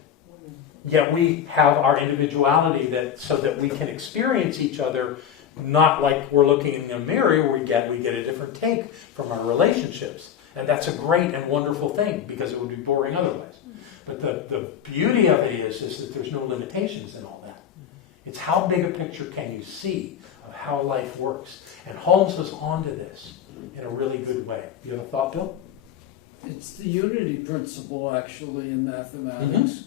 Yet we have our individuality so that we can experience each other, not like we're looking in a mirror where we get a different take from our relationships. And that's a great and wonderful thing, because it would be boring otherwise. But the beauty of it is that there's no limitations in all that. It's how big a picture can you see of how life works. And Holmes was onto this in a really good way. You have a thought, Bill? It's the unity principle, actually, in mathematics,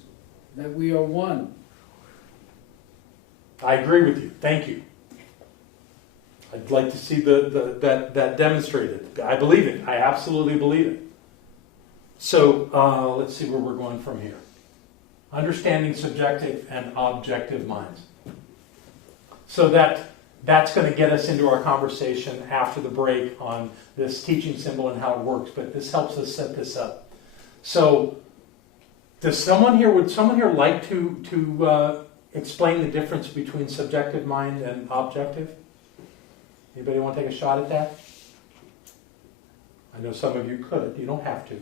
that we are one. I agree with you. Thank you. I'd like to see that demonstrated. I believe it. I absolutely believe it. So let's see where we're going from here. Understanding subjective and objective minds. So that's going to get us into our conversation after the break on this teaching symbol and how it works. But this helps us set this up. So would someone here like to explain the difference between subjective mind and objective? Anybody want to take a shot at that? I know some of you could. You don't have to.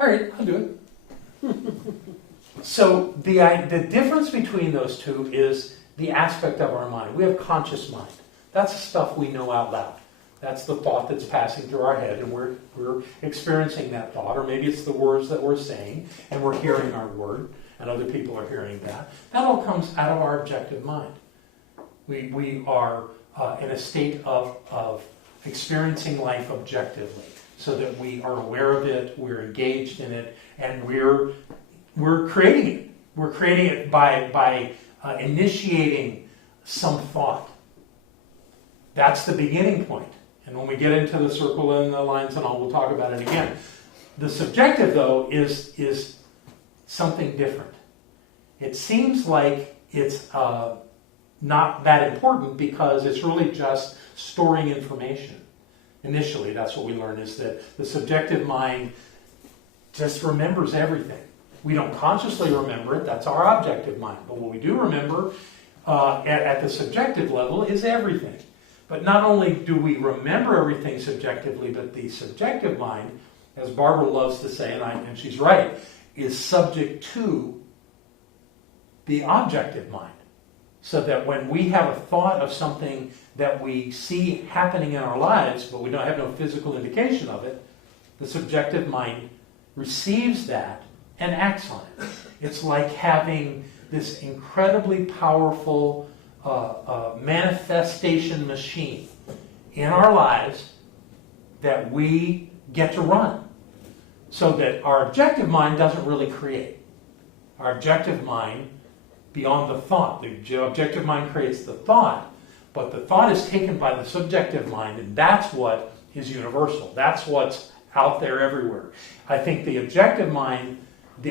All right, I'll do it. So the difference between those two is the aspect of our mind. We have conscious mind. That's the stuff we know out loud. That's the thought that's passing through our head, and we're experiencing that thought, or maybe it's the words that we're saying, and we're hearing our word, and other people are hearing that. That all comes out of our objective mind. We are in a state of experiencing life objectively, so that we are aware of it, we're engaged in it, and we're creating it. We're creating it by initiating some thought. That's the beginning point. And when we get into the circle and the lines and all, we'll talk about it again. The subjective, though, is something different. It seems like it's not that important because it's really just storing information. Initially, that's what we learn, is that the subjective mind just remembers everything. We don't consciously remember it, that's our objective mind. But what we do remember at the subjective level is everything. But not only do we remember everything subjectively, but the subjective mind, as Barbara loves to say, and she's right, is subject to the objective mind. So that when we have a thought of something that we see happening in our lives, but we don't have no physical indication of it, the subjective mind receives that and acts on it. It's like having this incredibly powerful manifestation machine in our lives that we get to run. So that our objective mind doesn't really create. Our objective mind, beyond the thought, the objective mind creates the thought, but the thought is taken by the subjective mind, and that's what is universal. That's what's out there everywhere. I think the objective mind,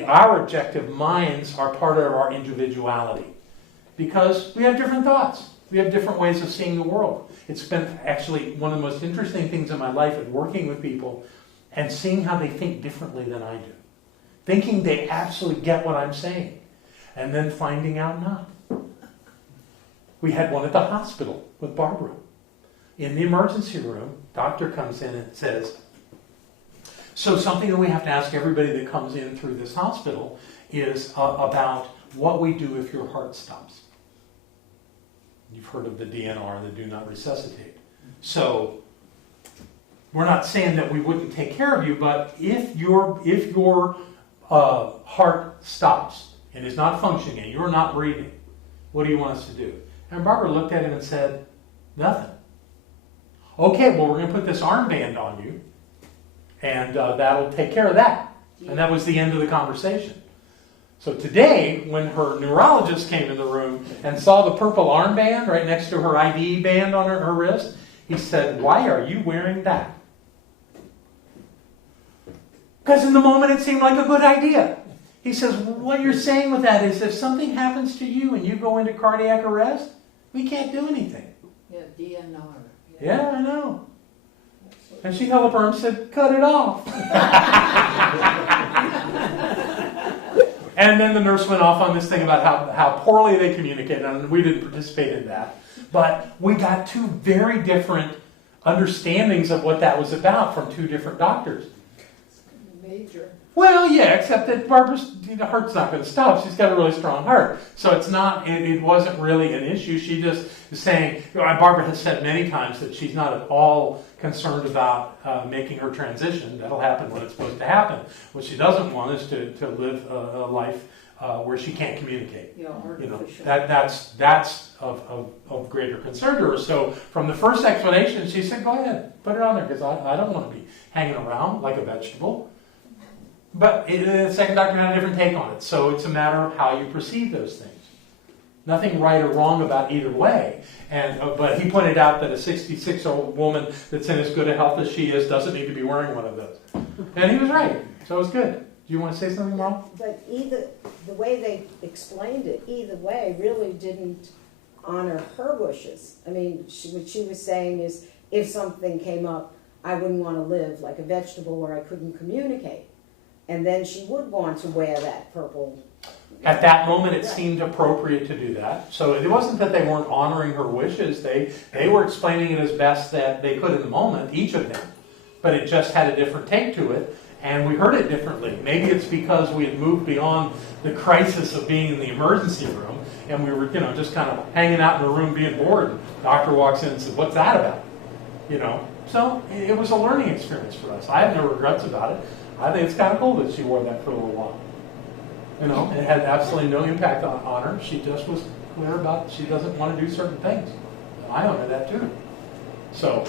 our objective minds are part of our individuality. Because we have different thoughts. We have different ways of seeing the world. It's been actually one of the most interesting things in my life at working with people and seeing how they think differently than I do. Thinking they absolutely get what I'm saying. And then finding out not. We had one at the hospital with Barbara. In the emergency room, doctor comes in and says, so something that we have to ask everybody that comes in through this hospital is about what we do if your heart stops. You've heard of the DNR, the do not resuscitate. So we're not saying that we wouldn't take care of you, but if your heart stops and is not functioning and you're not breathing, what do you want us to do? And Barbara looked at him and said, nothing. Okay, well, we're going to put this armband on you, and that'll take care of that. And that was the end of the conversation. So today, when her neurologist came in the room and saw the purple armband right next to her ID band on her wrist, he said, why are you wearing that? Because in the moment it seemed like a good idea. He says, what you're saying with that is if something happens to you and you go into cardiac arrest, we can't do anything. Yeah, DNR. Yeah, I know. And she held up her arm and said, cut it off. And then the nurse went off on this thing about how poorly they communicated, and we didn't participate in that. But we got two very different understandings of what that was about from two different doctors. Major. Well, yeah, except that Barbara's heart's not going to stop. She's got a really strong heart. So it's not, it wasn't really an issue. She just is saying, Barbara has said many times that she's not at all concerned about making her transition. That'll happen when it's supposed to happen. What she doesn't want is to live a life where she can't communicate. Yeah, artificial. That's of greater concern to her. So from the first explanation, she said, go ahead, put it on there, because I don't want to be hanging around like a vegetable. But the second doctor had a different take on it. So it's a matter of how you perceive those things. Nothing right or wrong about either way. But he pointed out that a 66-year-old woman that's in as good a health as she is doesn't need to be wearing one of those. And he was right. So it was good. Do you want to say something, Mom? But the way they explained it, either way, really didn't honor her wishes. I mean, what she was saying is, if something came up, I wouldn't want to live like a vegetable where I couldn't communicate. And then she would want to wear that purple. At that moment, it seemed appropriate to do that. So it wasn't that they weren't honoring her wishes. They were explaining it as best that they could in the moment, each of them. But it just had a different take to it, and we heard it differently. Maybe it's because we had moved beyond the crisis of being in the emergency room, and we were, just kind of hanging out in the room being bored. And the doctor walks in and says, "What's that about?" So it was a learning experience for us. I have no regrets about it. I think it's kind of cool that she wore that for a little while. It had absolutely no impact on her. She just was clear about she doesn't want to do certain things. And I honor that too. So,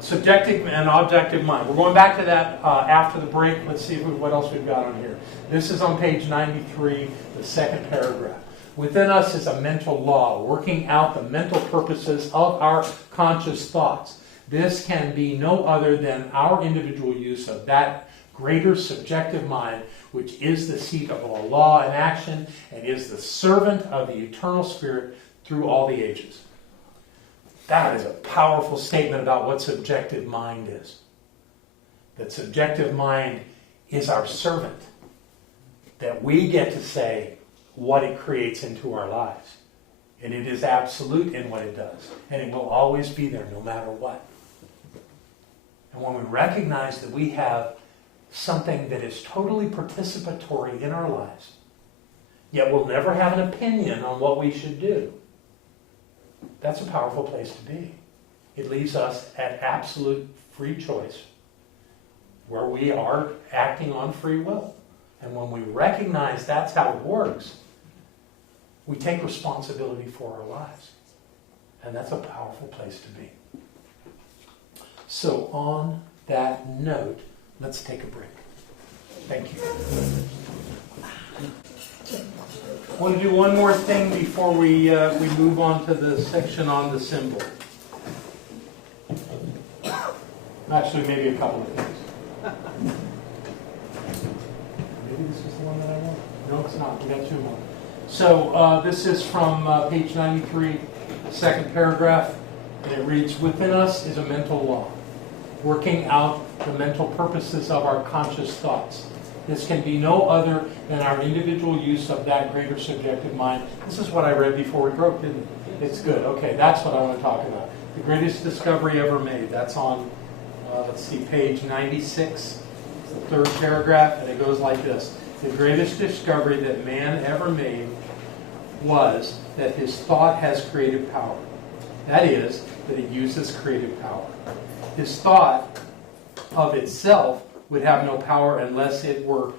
subjective and objective mind. We're going back to that after the break. Let's see what else we've got on here. This is on page 93, the second paragraph. Within us is a mental law, working out the mental purposes of our conscious thoughts. This can be no other than our individual use of that greater subjective mind, which is the seat of all law and action, and is the servant of the eternal Spirit through all the ages. That is a powerful statement about what subjective mind is. That subjective mind is our servant. That we get to say what it creates into our lives. And it is absolute in what it does. And it will always be there no matter what. And when we recognize that we have something that is totally participatory in our lives, yet we'll never have an opinion on what we should do, that's a powerful place to be. It leaves us at absolute free choice, where we are acting on free will. And when we recognize that's how it works, we take responsibility for our lives. And that's a powerful place to be. So on that note, let's take a break. Thank you. I want to do one more thing before we move on to the section on the symbol. Actually, maybe a couple of things. Maybe this is the one that I want. No, it's not. We got two more. So this is from page 93, second paragraph. And it reads, within us is a mental law, working out the mental purposes of our conscious thoughts. This can be no other than our individual use of that greater subjective mind. This is what I read before we broke, didn't it? It's good. Okay, that's what I want to talk about. The greatest discovery ever made. That's on, page 96, the third paragraph, and it goes like this. The greatest discovery that man ever made was that his thought has creative power. That is, that it uses creative power. His thought of itself would have no power unless it were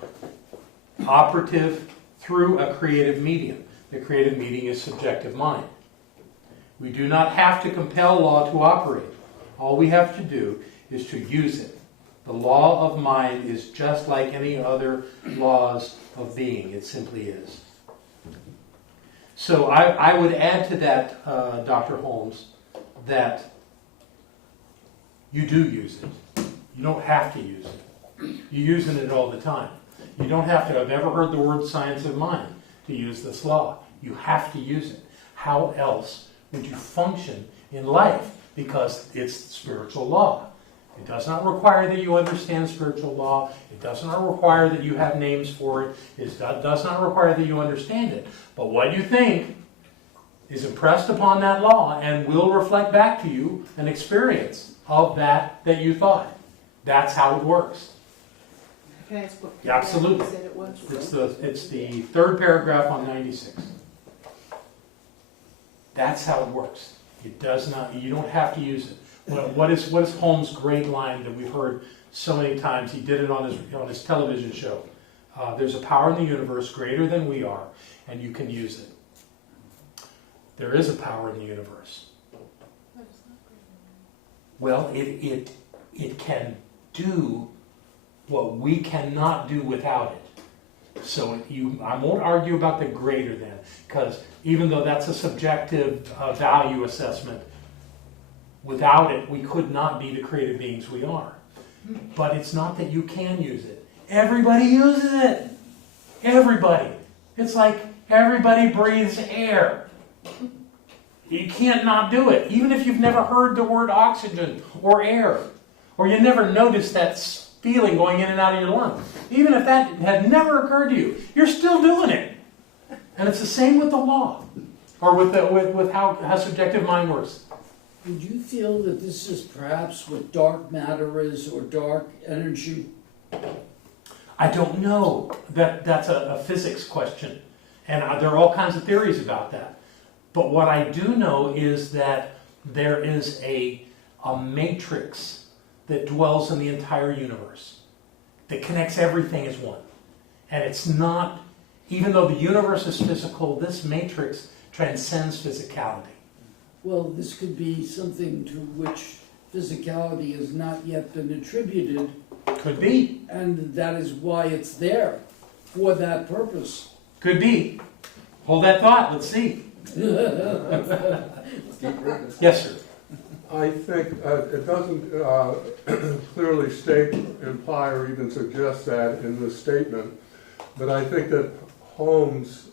operative through a creative medium. The creative medium is subjective mind. We do not have to compel law to operate. All we have to do is to use it. The law of mind is just like any other laws of being. It simply is. So I would add to that, Dr. Holmes, that you do use it. You don't have to use it. You're using it all the time. You don't have to have ever heard the word science of mind to use this law. You have to use it. How else would you function in life? Because it's spiritual law. It does not require that you understand spiritual law. It does not require that you have names for it. It does not require that you understand it. But what you think is impressed upon that law and will reflect back to you an experience of that you thought. That's how it works. Can I ask what Yeah, absolutely. you said it was? It's the third paragraph on 96. That's how it works. It does not. You don't have to use it. Well, what is Holmes' great line that we've heard so many times? He did it on his television show. There's a power in the universe greater than we are, and you can use it. There is a power in the universe. Well, it can do what we cannot do without it. So I won't argue about the greater than, because even though that's a subjective value assessment, without it we could not be the creative beings we are. But it's not that you can use it. Everybody uses it. Everybody. It's like everybody breathes air. You can't not do it. Even if you've never heard the word oxygen or air, or you never noticed that feeling going in and out of your lungs. Even if that had never occurred to you, you're still doing it. And it's the same with the law, or with how subjective mind works. Would you feel that this is perhaps what dark matter is, or dark energy? I don't know. That's a physics question. And there are all kinds of theories about that. But what I do know is that there is a matrix that dwells in the entire universe, that connects everything as one. And it's not, even though the universe is physical, this matrix transcends physicality. Well, this could be something to which physicality has not yet been attributed. Could be. And that is why it's there, for that purpose. Could be. Hold that thought. Let's see. Yes, sir. I think it doesn't clearly state, imply, or even suggest that in this statement, but I think that Holmes,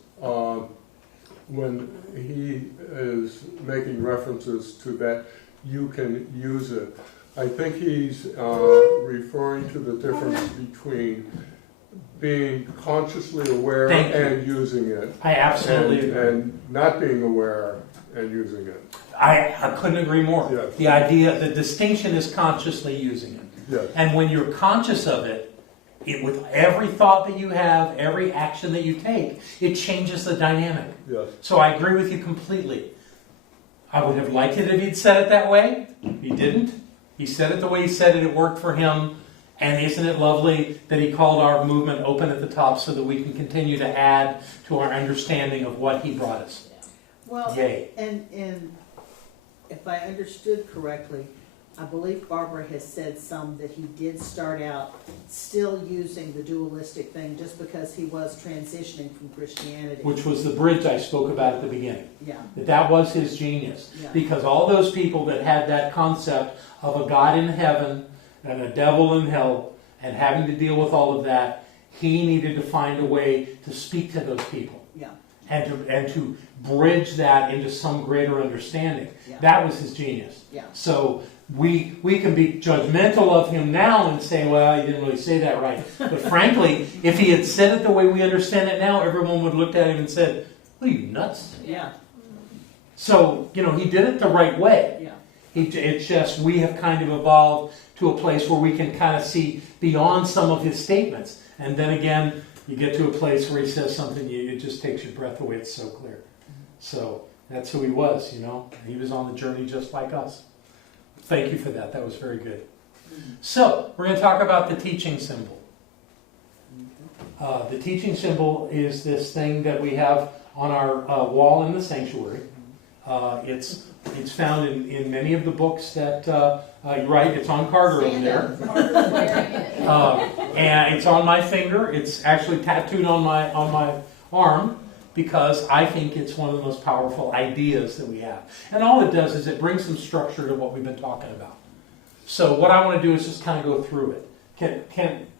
when he is making references to that, you can use it. I think he's referring to the difference between being consciously aware and using it. I absolutely agree. And not being aware and using it. I couldn't agree more. Yes. The idea, the distinction is consciously using it. Yes. And when you're conscious of it, with every thought that you have, every action that you take, it changes the dynamic. Yes. So I agree with you completely. I would have liked it if he'd said it that way. He didn't. He said it the way he said it. It worked for him. And isn't it lovely that he called our movement open at the top so that we can continue to add to our understanding of what he brought us? Well, Yay. and if I understood correctly, I believe Barbara has said that he did start out still using the dualistic thing just because he was transitioning from Christianity. Which was the bridge I spoke about at the beginning. Yeah. That was his genius. Yeah. Because all those people that had that concept of a God in heaven and a devil in hell and having to deal with all of that, he needed to find a way to speak to those people. Yeah. And to bridge that into some greater understanding. Yeah. That was his genius. Yeah. So we can be judgmental of him now and say, well, he didn't really say that right. But frankly, if he had said it the way we understand it now, everyone would have looked at him and said, well, you nuts? Yeah. So, he did it the right way. Yeah. It's just we have kind of evolved to a place where we can kind of see beyond some of his statements. And then again, you get to a place where he says something, it just takes your breath away. It's so clear. So that's who he was, He was on the journey just like us. Thank you for that. That was very good. So we're going to talk about the teaching symbol. The teaching symbol is this thing that we have on our wall in the sanctuary. It's found in many of the books that you're right. It's on Carter over there, and it's on my finger. It's actually tattooed on my arm because I think it's one of the most powerful ideas that we have. And all it does is it brings some structure to what we've been talking about. So what I want to do is just kind of go through it.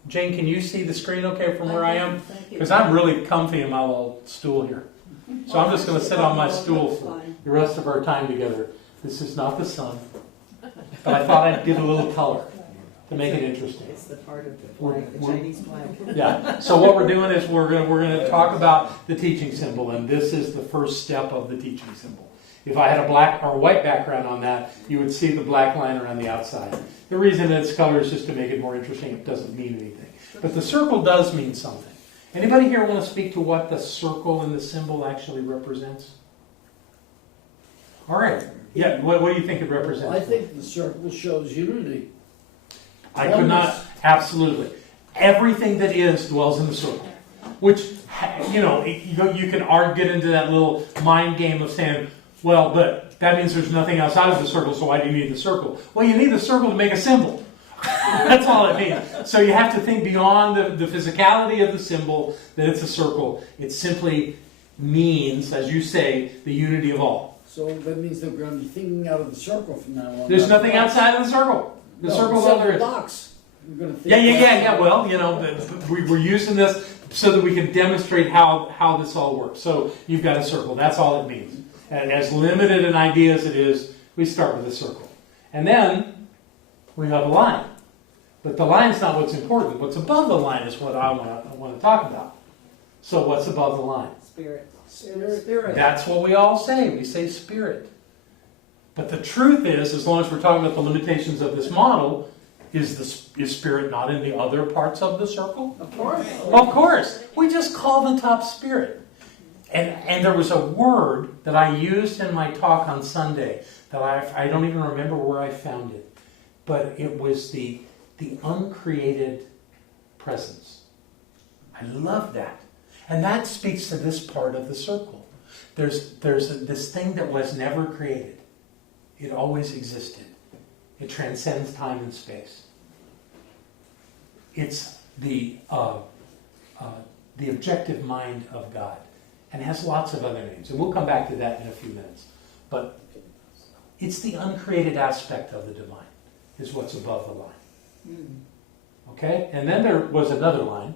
Jane, can you see the screen okay from where I am? Because I'm really comfy in my little stool here. So I'm just going to sit on my stool for the rest of our time together. This is not the sun, but I thought I'd give a little color. to make it interesting. It's the part of the flag, the Chinese flag. Yeah. So what we're doing is we're gonna talk about the teaching symbol, and this is the first step of the teaching symbol. If I had a black or white background on that, you would see the black line around the outside. The reason it's colored is just to make it more interesting. It doesn't mean anything. But the circle does mean something. Anybody here want to speak to what the circle in the symbol actually represents? All right. Yeah, what do you think it represents? I think the circle shows unity. I could not, absolutely. Everything that is dwells in the circle. Which, you can get into that little mind game of saying, well, but that means there's nothing outside of the circle, so why do you need the circle? Well, you need the circle to make a symbol. That's all it means. So you have to think beyond the physicality of the symbol, that it's a circle. It simply means, as you say, the unity of all. So that means that we're going to be thinking out of the circle from now on. There's nothing outside of the circle. The circle's all there is. Box. We're going to think Yeah. Well, we're using this so that we can demonstrate how this all works. So you've got a circle. That's all it means. And as limited an idea as it is, we start with a circle. And then we have a line. But the line's not what's important. What's above the line is what I want to talk about. So what's above the line? Spirit. Spirit. That's what we all say. We say spirit. But the truth is, as long as we're talking about the limitations of this model, is spirit not in the other parts of the circle? Of course. Of course. We just call the top spirit. And there was a word that I used in my talk on Sunday that I don't even remember where I found it. But it was the uncreated presence. I love that. And that speaks to this part of the circle. There's this thing that was never created. It always existed. It transcends time and space. It's the objective mind of God. And has lots of other names. And we'll come back to that in a few minutes. But it's the uncreated aspect of the divine is what's above the line. Okay? And then there was another line.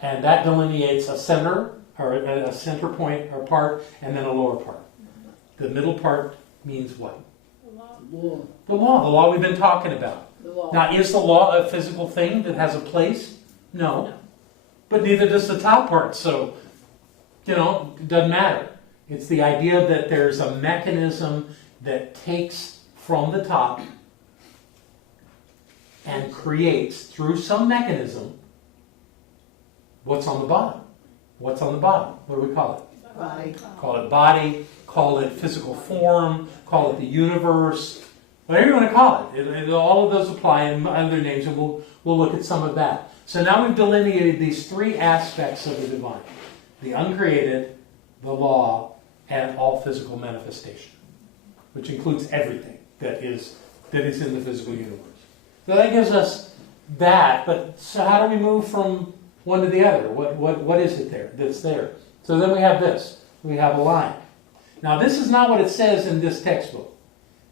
And that delineates a center, or a center point or part, and then a lower part. The middle part means what? The law. The law. The law we've been talking about. The law. Now, is the law a physical thing that has a place? No. But neither does the top part. So, it doesn't matter. It's the idea that there's a mechanism that takes from the top and creates, through some mechanism, what's on the bottom. What's on the bottom? What do we call it? Body. Call it body, call it physical form, call it the universe, whatever you want to call it. All of those apply in other names, and we'll look at some of that. So now we've delineated these three aspects of the divine. The uncreated, the law, and all physical manifestation, which includes everything that is in the physical universe. So that gives us that, but so how do we move from one to the other? What is it there that's there? So then we have this. We have a line. Now this is not what it says in this textbook,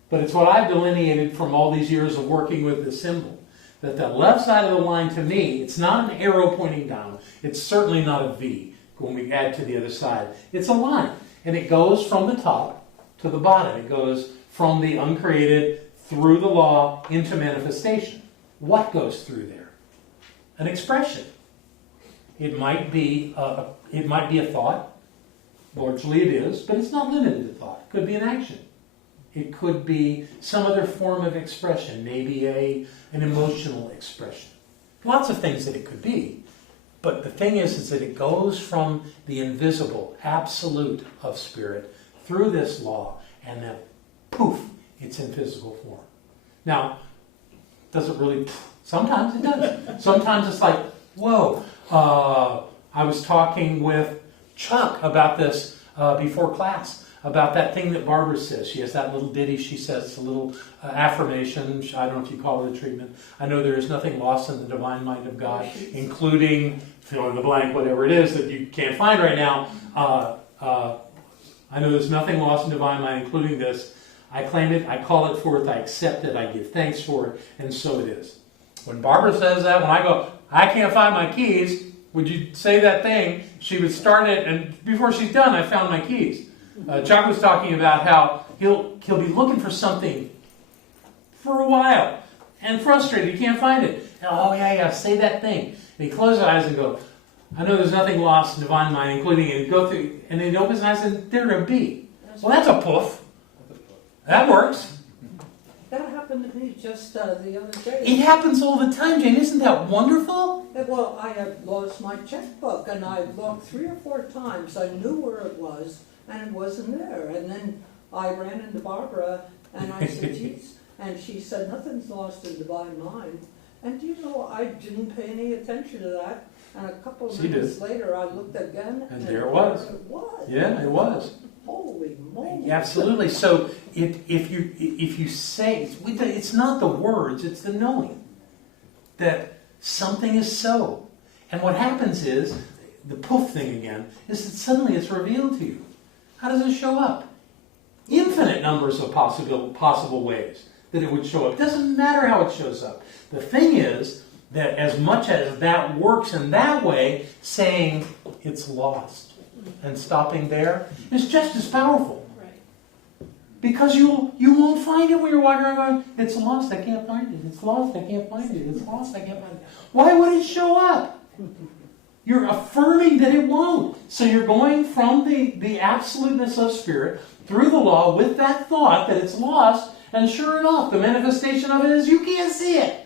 but it's what I've delineated from all these years of working with this symbol. That the left side of the line, to me, it's not an arrow pointing down. It's certainly not a V when we add to the other side. It's a line. And it goes from the top to the bottom. It goes from the uncreated through the law into manifestation. What goes through there? An expression. It might be a thought. Largely it is, but it's not limited to thought. It could be an action. It could be some other form of expression, maybe an emotional expression. Lots of things that it could be. But the thing is that it goes from the invisible, absolute of spirit through this law, and then poof, it's in physical form. Now, does it really? Sometimes it does. Sometimes it's like, whoa, I was talking with Chuck about this before class, about that thing that Barbara says. She has that little ditty she says, it's a little affirmation. I don't know if you call it a treatment. I know there is nothing lost in the divine mind of God, including, fill in the blank, whatever it is that you can't find right now. I know there's nothing lost in divine mind, including this. I claim it, I call it forth, I accept it, I give thanks for it, and so it is. When Barbara says that, when I go, I can't find my keys, would you say that thing? She would start it, and before she's done, I found my keys. Chuck was talking about how he'll be looking for something for a while, and frustrated. He can't find it. And, oh, yeah, say that thing. And he closes his eyes and goes, I know there's nothing lost in divine mind, including it. Go through, and then he opens his eyes and there to be. Well, that's a poof. That works. That happened to me just the other day. It happens all the time, Jane. Isn't that wonderful? Well, I had lost my checkbook, and I looked 3 or 4 times. I knew where it was, and it wasn't there. And then I ran into Barbara, and I said, geez. And she said, nothing's lost in divine mind. And you know, I didn't pay any attention to that. And a couple of minutes later, I looked again, and there it was. It was. Yeah, it was. Holy moly! Absolutely. So if you say it's not the words, it's the knowing that something is so. And what happens is the poof thing again is that suddenly it's revealed to you. How does it show up? Infinite numbers of possible ways that it would show up. It doesn't matter how it shows up. The thing is that as much as that works in that way, saying it's lost and stopping there is just as powerful. Right. Because you won't find it when you're walking around going, it's lost, I can't find it. It's lost, I can't find it. It's lost, I can't find it. Why would it show up? You're affirming that it won't. So you're going from the absoluteness of spirit through the law with that thought that it's lost, and sure enough, the manifestation of it is you can't see it.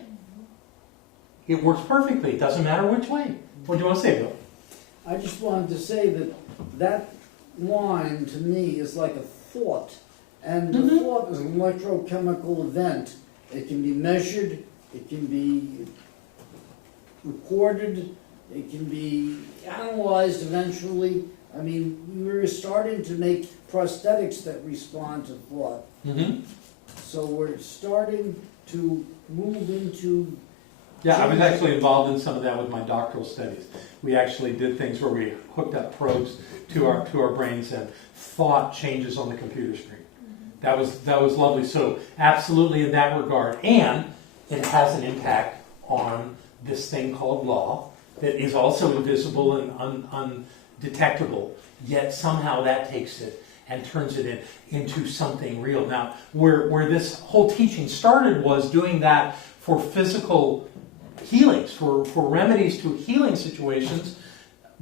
It works perfectly. It doesn't matter which way. What do you want to say, Bill? I just wanted to say that line to me is like a thought. And the thought is an electrochemical event. It can be measured, it can be recorded, it can be analyzed eventually. I mean, we were starting to make prosthetics that respond to thought. So we're starting to move into... Yeah, I was actually involved in some of that with my doctoral studies. We actually did things where we hooked up probes to our brains and thought changes on the computer screen. That was lovely. So absolutely in that regard. And it has an impact on this thing called law that is also invisible and undetectable, yet somehow that takes it and turns it into something real. Now, where this whole teaching started was doing that for physical healings, for remedies to healing situations.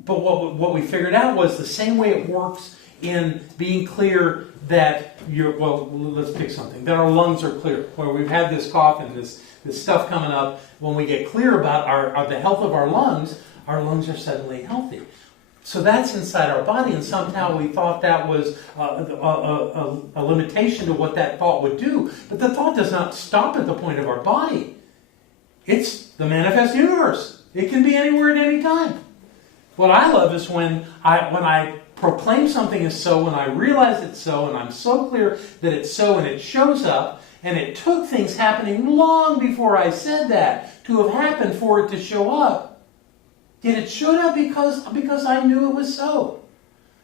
But what we figured out was the same way it works in being clear that let's pick something, that our lungs are clear. Where we've had this cough and this stuff coming up, when we get clear about the health of our lungs are suddenly healthy. So that's inside our body, and somehow we thought that was a limitation to what that thought would do. But the thought does not stop at the point of our body. It's the manifest universe. It can be anywhere at any time. What I love is when I proclaim something is so, when I realize it's so, and I'm so clear that it's so, and it shows up, and it took things happening long before I said that to have happened for it to show up. Yet it showed up because I knew it was so.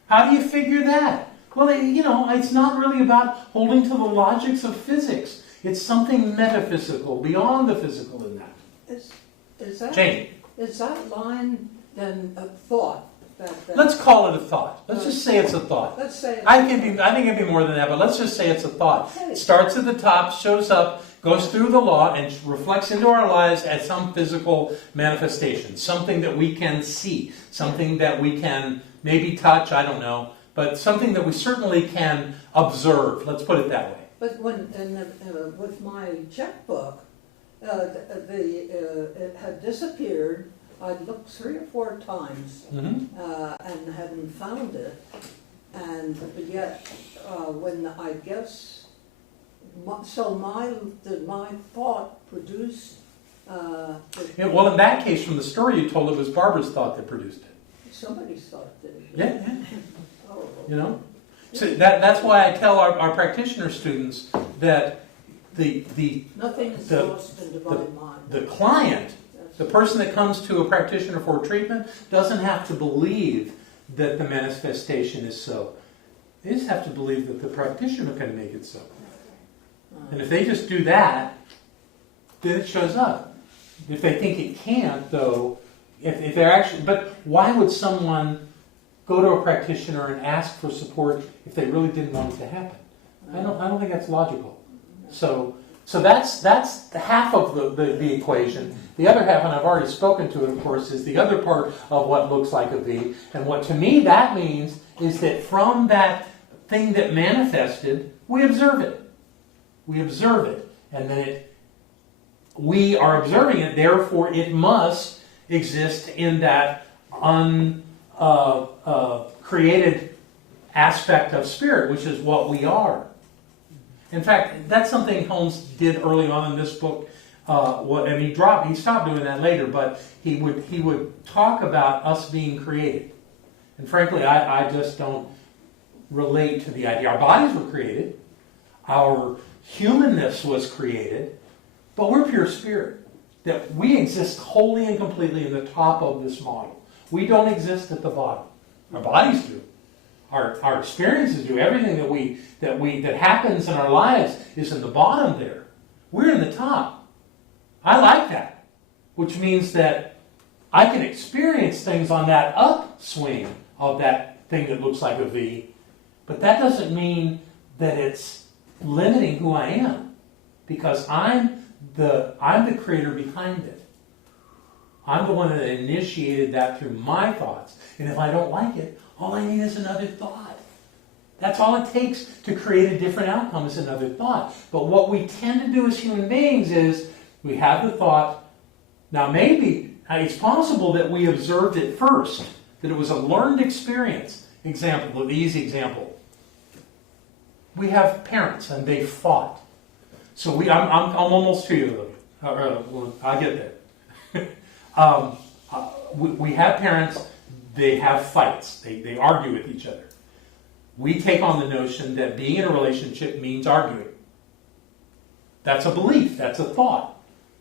How do you figure that? Well, it's not really about holding to the logics of physics. It's something metaphysical, beyond the physical in that. Is that Jane. Is that line then a thought? Let's call it a thought. Let's just say it's a thought. Let's say I think it'd be more than that, but let's just say it's a thought. Okay. It starts at the top, shows up, goes through the law, and reflects into our lives as some physical manifestation, something that we can see, something that we can maybe touch, I don't know, but something that we certainly can observe. Let's put it that way. But with my checkbook, it had disappeared. I'd looked 3 or 4 times and hadn't found it. And yet, when I guess, did my thought produce? Well, in that case, from the story you told, it was Barbara's thought that produced it. Somebody's thought did it. Yeah. Oh. So that's why I tell our practitioner students that nothing is lost in divine mind. The client, the person that comes to a practitioner for treatment, doesn't have to believe that the manifestation is so. They just have to believe that the practitioner can make it so. And if they just do that, then it shows up. If they think it can't, though, if they're actually... But why would someone go to a practitioner and ask for support if they really didn't want it to happen? I don't think that's logical. So So that's the half of the equation. The other half, and I've already spoken to it, of course, is the other part of what looks like a V. And what to me that means is that from that thing that manifested, we observe it. We observe it. And then we are observing it, therefore it must exist in that uncreated aspect of spirit, which is what we are. In fact, that's something Holmes did early on in this book, and he stopped doing that later, but he would talk about us being created. And frankly, I just don't relate to the idea. Our bodies were created, our humanness was created, but we're pure spirit. That we exist wholly and completely in the top of this model. We don't exist at the bottom. Our bodies do. Our experiences do. Everything that happens in our lives is in the bottom there. We're in the top. I like that. Which means that I can experience things on that upswing of that thing that looks like a V, but that doesn't mean that it's limiting who I am, because I'm the creator behind it. I'm the one that initiated that through my thoughts. And if I don't like it, all I need is another thought. That's all it takes to create a different outcome, is another thought. But what we tend to do as human beings is we have the thought. Now maybe it's possible that we observed it first, that it was a learned experience. Example, the easy example. We have parents and they fought. So I'm almost to you. I'll get there. We have parents, they have fights. They argue with each other. We take on the notion that being in a relationship means arguing. That's a belief. That's a thought.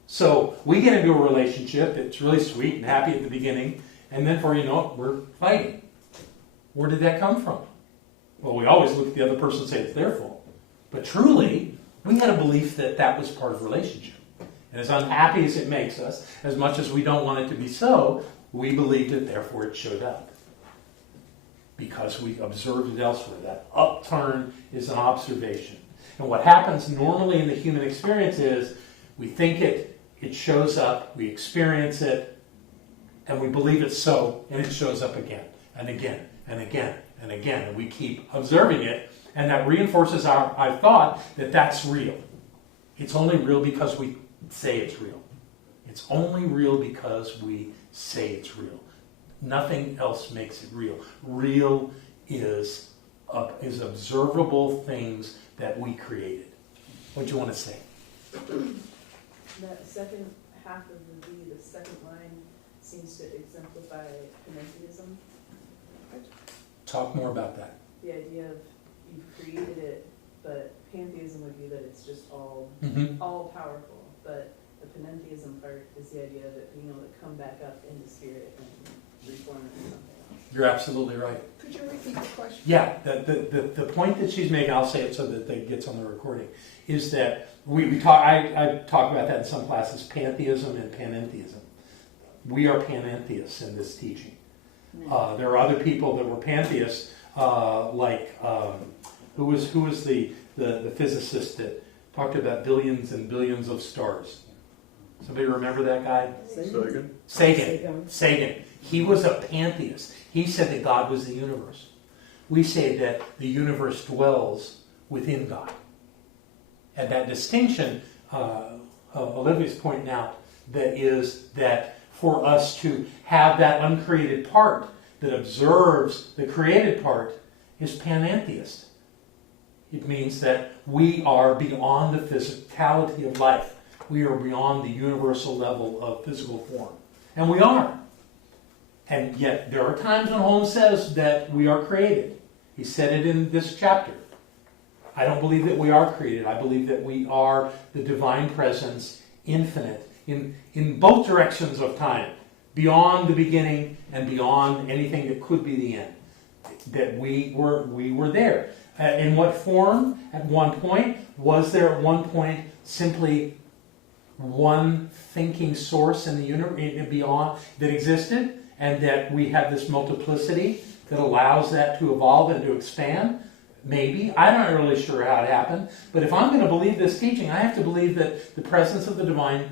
So we get into a relationship. It's really sweet and happy at the beginning. And then before you know it, we're fighting. Where did that come from? Well, we always look at the other person and say it's their fault. But truly, we had a belief that that was part of the relationship. And as unhappy as it makes us, as much as we don't want it to be so, we believed it, therefore it showed up. Because we observed it elsewhere. That upturn is an observation. And what happens normally in the human experience is we think it shows up, we experience it, and we believe it's so, and it shows up again, and again, and again, and again. And we keep observing it, and that reinforces our thought that that's real. It's only real because we say it's real. It's only real because we say it's real. Nothing else makes it real. Real is observable things that we created. What do you want to say? That second half of the V, the second line, seems to exemplify panentheism. Talk more about that. The idea of you've created it, but pantheism would be that it's just all powerful. But the panentheism part is the idea of it being able to come back up into spirit and reform it into something else. You're absolutely right. Could you repeat the question? Yeah, the point that she's making, I'll say it so that it gets on the recording, is that I talk about that in some classes, pantheism and panentheism. We are panentheists in this teaching. There are other people that were pantheists, who was the physicist that talked about billions and billions of stars. Somebody remember that guy? Sagan. He was a pantheist. He said that God was the universe. We say that the universe dwells within God. And that distinction, Olivia's pointing out, that is that for us to have that uncreated part that observes the created part is panentheist. It means that we are beyond the physicality of life. We are beyond the universal level of physical form. And we are. And yet there are times when Holmes says that we are created. He said it in this chapter. I don't believe that we are created. I believe that we are the divine presence, infinite, in both directions of time, beyond the beginning and beyond anything that could be the end. That we were there. In what form? At one point? Was there at one point simply one thinking source in the universe beyond that existed, and that we have this multiplicity that allows that to evolve and to expand? Maybe. I'm not really sure how it happened. But if I'm going to believe this teaching, I have to believe that the presence of the divine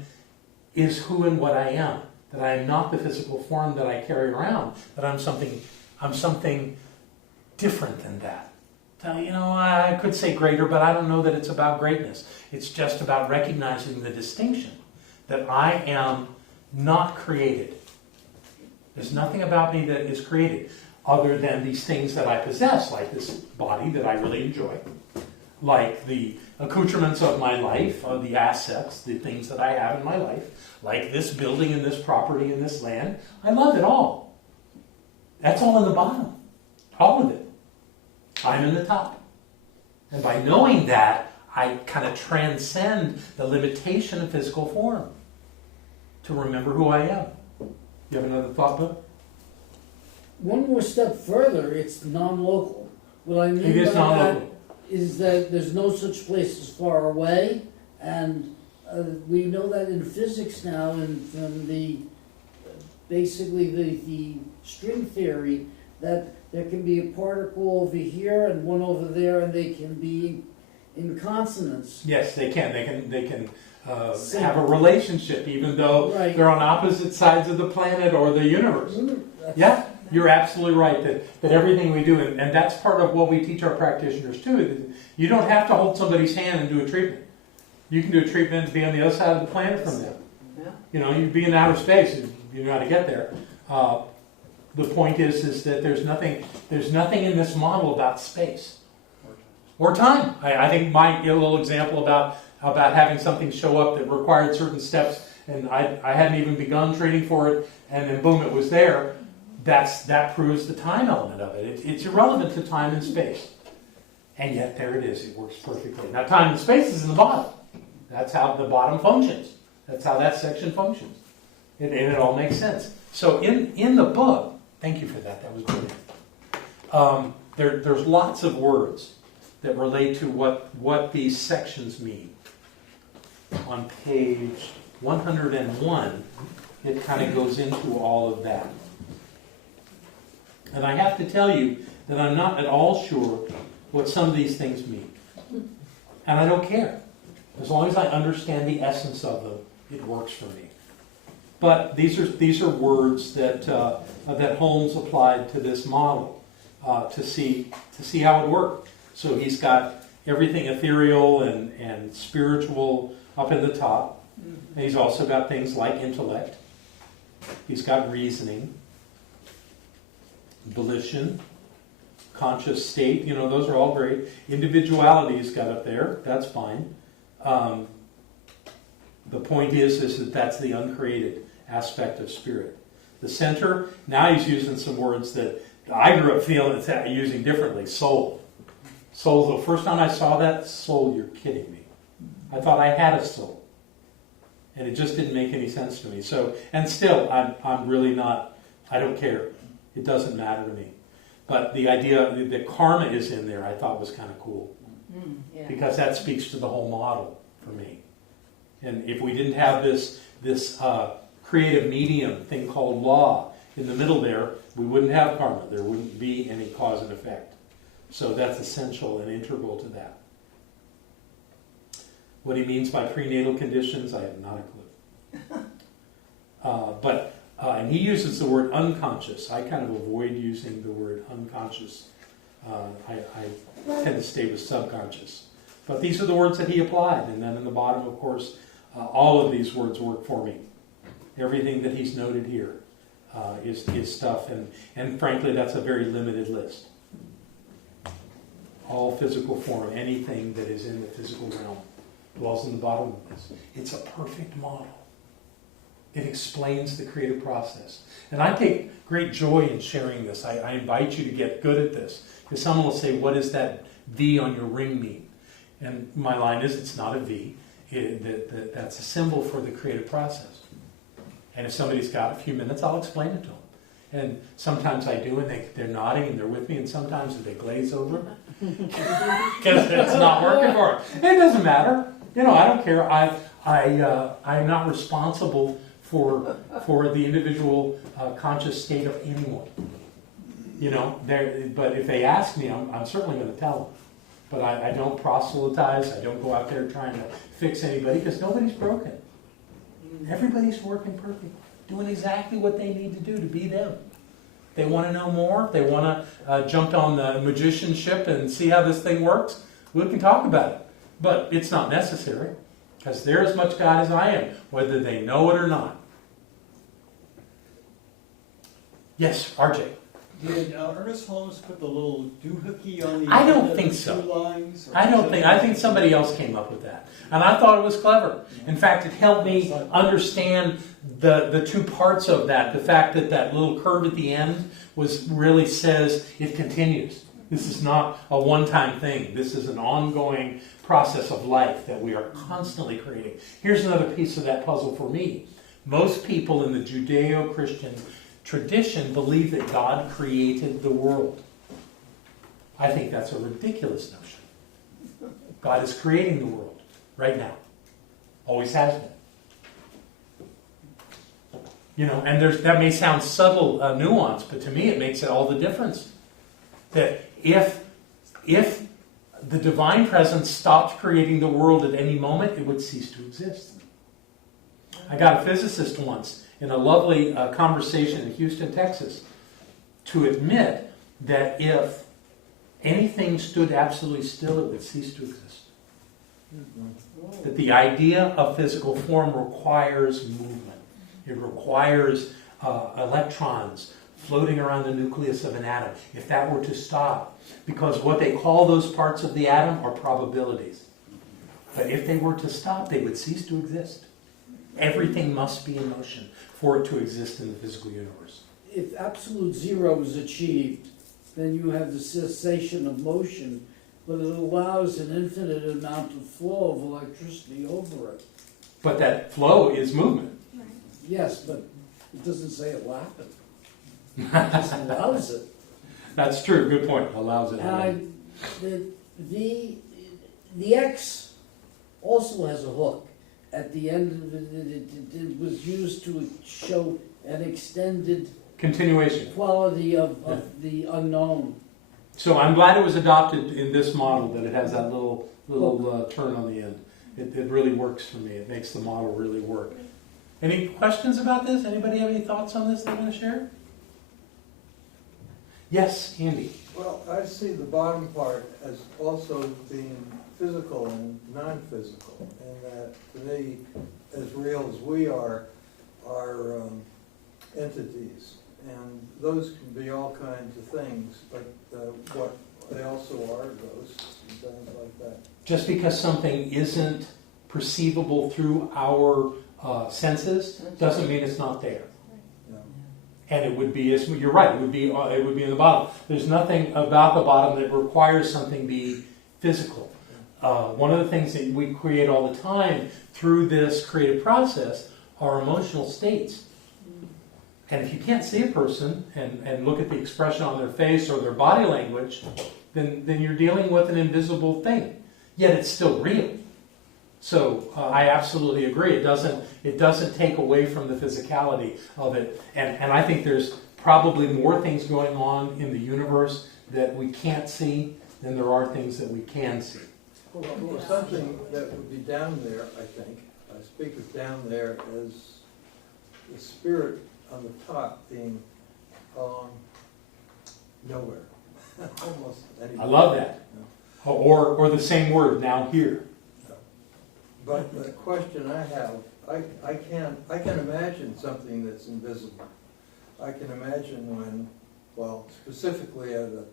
is who and what I am. That I am not the physical form that I carry around. That I'm something different than that. So, I could say greater, but I don't know that it's about greatness. It's just about recognizing the distinction. That I am not created. There's nothing about me that is created other than these things that I possess, like this body that I really enjoy, like the accoutrements of my life, the assets, the things that I have in my life, like this building and this property and this land. I love it all. That's all in the bottom. All of it. I'm in the top. And by knowing that, I kind of transcend the limitation of physical form to remember who I am. You have another thought, Bill? One more step further, it's non-local. What I mean It is by non-local. that is that there's no such place as far away, and we know that in physics now, and from the basically the string theory, that there can be a particle over here and one over there, and they can be in consonance. Yes, they can. They can have a relationship, even though they're on opposite sides of the planet or the universe. Yeah, you're absolutely right that everything we do, and that's part of what we teach our practitioners too. You don't have to hold somebody's hand and do a treatment. You can do a treatment and be on the other side of the planet from them. Yeah. You'd be in outer space if you know how to get there. The point is that there's nothing in this model about space or time. I think my little example about having something show up that required certain steps, and I hadn't even begun training for it, and then boom, it was there. That proves the time element of it. It's irrelevant to time and space, and yet there it is. It works perfectly. Now, time and space is in the bottom. That's how the bottom functions. That's how that section functions, and it all makes sense. So in the book. Thank you for that. That was brilliant. There's lots of words that relate to what these sections mean. On page 101, it kind of goes into all of that. And I have to tell you that I'm not at all sure what some of these things mean. And I don't care. As long as I understand the essence of them, it works for me. But these are words that Holmes applied to this model to see how it worked. So he's got everything ethereal and spiritual up in the top. And he's also got things like intellect. He's got reasoning, volition, conscious state. Those are all great. Individuality he's got up there. That's fine. The point is that that's the uncreated aspect of spirit. The center, now he's using some words that I grew up using differently. Soul. Soul, the first time I saw that, soul, you're kidding me. I thought I had a soul. And it just didn't make any sense to me. So, and still, I'm really not, I don't care. It doesn't matter to me. But the idea that karma is in there, I thought was kind of cool. Because that speaks to the whole model for me. And if we didn't have this creative medium thing called law in the middle there, we wouldn't have karma. There wouldn't be any cause and effect. So that's essential and integral to that. What he means by prenatal conditions, I have not a clue. And he uses the word unconscious. I kind of avoid using the word unconscious. I tend to stay with subconscious. But these are the words that he applied. And then in the bottom, of course, all of these words work for me. Everything that he's noted here is stuff, and frankly, that's a very limited list. All physical form, anything that is in the physical realm, dwells in the bottom of this. It's a perfect model. It explains the creative process. And I take great joy in sharing this. I invite you to get good at this. Because someone will say, what does that V on your ring mean? And my line is, it's not a V. That's a symbol for the creative process. And if somebody's got a few minutes, I'll explain it to them. And sometimes I do, and they're nodding and they're with me, and sometimes they glaze over because it's not working for them. It doesn't matter. I don't care. I'm not responsible for the individual conscious state of anyone. But if they ask me, I'm certainly going to tell them. But I don't proselytize. I don't go out there trying to fix anybody, because nobody's broken. Everybody's working perfect, doing exactly what they need to do to be them. They want to know more. They want to jump on the magician ship and see how this thing works. We can talk about it. But it's not necessary, because they're as much God as I am, whether they know it or not. Yes, RJ. Did Ernest Holmes put the little doohickey on the I end don't of think the so. two lines? I think somebody else came up with that. And I thought it was clever. In fact, it helped me understand the two parts of that. The fact that that little curve at the end really says it continues. This is not a one-time thing. This is an ongoing process of life that we are constantly creating. Here's another piece of that puzzle for me. Most people in the Judeo-Christian tradition believe that God created the world. I think that's a ridiculous notion. God is creating the world right now. Always has been. And that may sound subtle nuance, but to me it makes it all the difference. That if the divine presence stopped creating the world at any moment, it would cease to exist. I got a physicist once in a lovely conversation in Houston, Texas, to admit that if anything stood absolutely still, it would cease to exist. That the idea of physical form requires movement. It requires electrons floating around the nucleus of an atom. If that were to stop, because what they call those parts of the atom are probabilities. But if they were to stop, they would cease to exist. Everything must be in motion for it to exist in the physical universe. If absolute zero is achieved, then you have the cessation of motion, but it allows an infinite amount of flow of electricity over it. But that flow is movement. Right. Yes, but it doesn't say it will happen. It just allows it. That's true. Good point. Allows it. The X also has a hook. At the end of it was used to show an extended continuation quality of the unknown. So I'm glad it was adopted in this model, that it has that little turn on the end. It really works for me. It makes the model really work. Any questions about this? Anybody have any thoughts on this they want to share? Yes, Andy. Well, I see the bottom part as also being physical and non-physical, and that to me, as real as we are entities, and those can be all kinds of things, but what they also are ghosts and things like that. Just because something isn't perceivable through our senses doesn't mean it's not there. And it would be, you're right, it would be in the bottom. There's nothing about the bottom that requires something be physical. One of the things that we create all the time through this creative process are emotional states. And if you can't see a person and look at the expression on their face or their body language, then you're dealing with an invisible thing. Yet it's still real. So I absolutely agree. It doesn't take away from the physicality of it. And I think there's probably more things going on in the universe that we can't see than there are things that we can see. Well, something that would be down there, I think, I speak of down there as the spirit on the top being nowhere. Almost anywhere. I love that. Yeah. Or the same word, now here. But the question I have, I can imagine something that's invisible. I can imagine when, well, specifically at a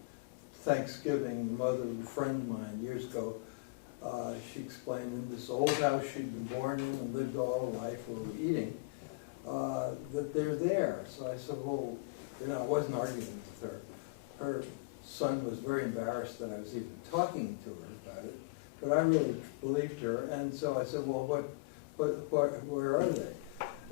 Thanksgiving, the mother of a friend of mine years ago, she explained in this old house she'd been born in and lived all her life where we're eating, that they're there. So I said, well, I wasn't arguing with her. Her son was very embarrassed that I was even talking to her about it. But I really believed her, and so I said, well, where are they?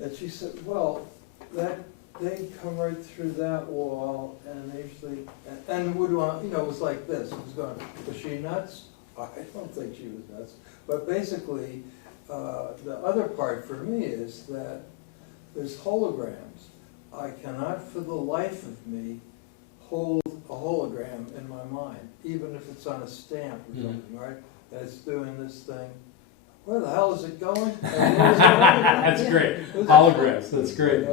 And she said, well, they come right through that wall, and they usually, and would want, it was like this. It was going, was she nuts? I don't think she was nuts. But basically, the other part for me is that there's holograms. I cannot for the life of me hold a hologram in my mind, even if it's on a stamp or something, right? And it's doing this thing. Where the hell is it going? That's great. Holograms, that's great.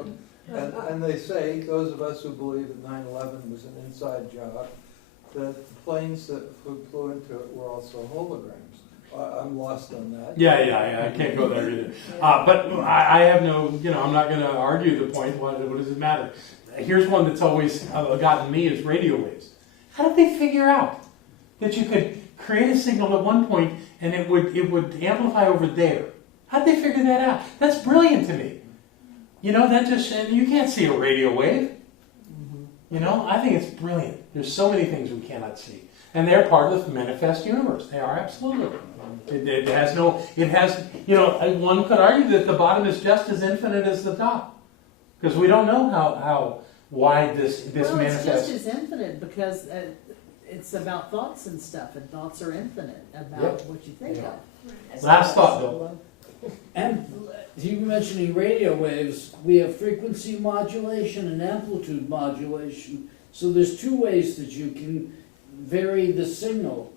And they say, those of us who believe that 9/11 was an inside job, that the planes that flew into it were also holograms. I'm lost on that. Yeah, I can't go there either. But I have no, I'm not going to argue the point. What does it matter? Here's one that's always gotten me is radio waves. How did they figure out that you could create a signal at one point and it would amplify over there? How did they figure that out? That's brilliant to me. That just, you can't see a radio wave. I think it's brilliant. There's so many things we cannot see. And they're part of the manifest universe. They are absolutely. It has, one could argue that the bottom is just as infinite as the top. Because we don't know how wide this manifests. It's just as infinite because it's about thoughts and stuff, and thoughts are infinite about what you think of. Last thought, Bill. And you were mentioning radio waves. We have frequency modulation and amplitude modulation. So there's two ways that you can vary the signal.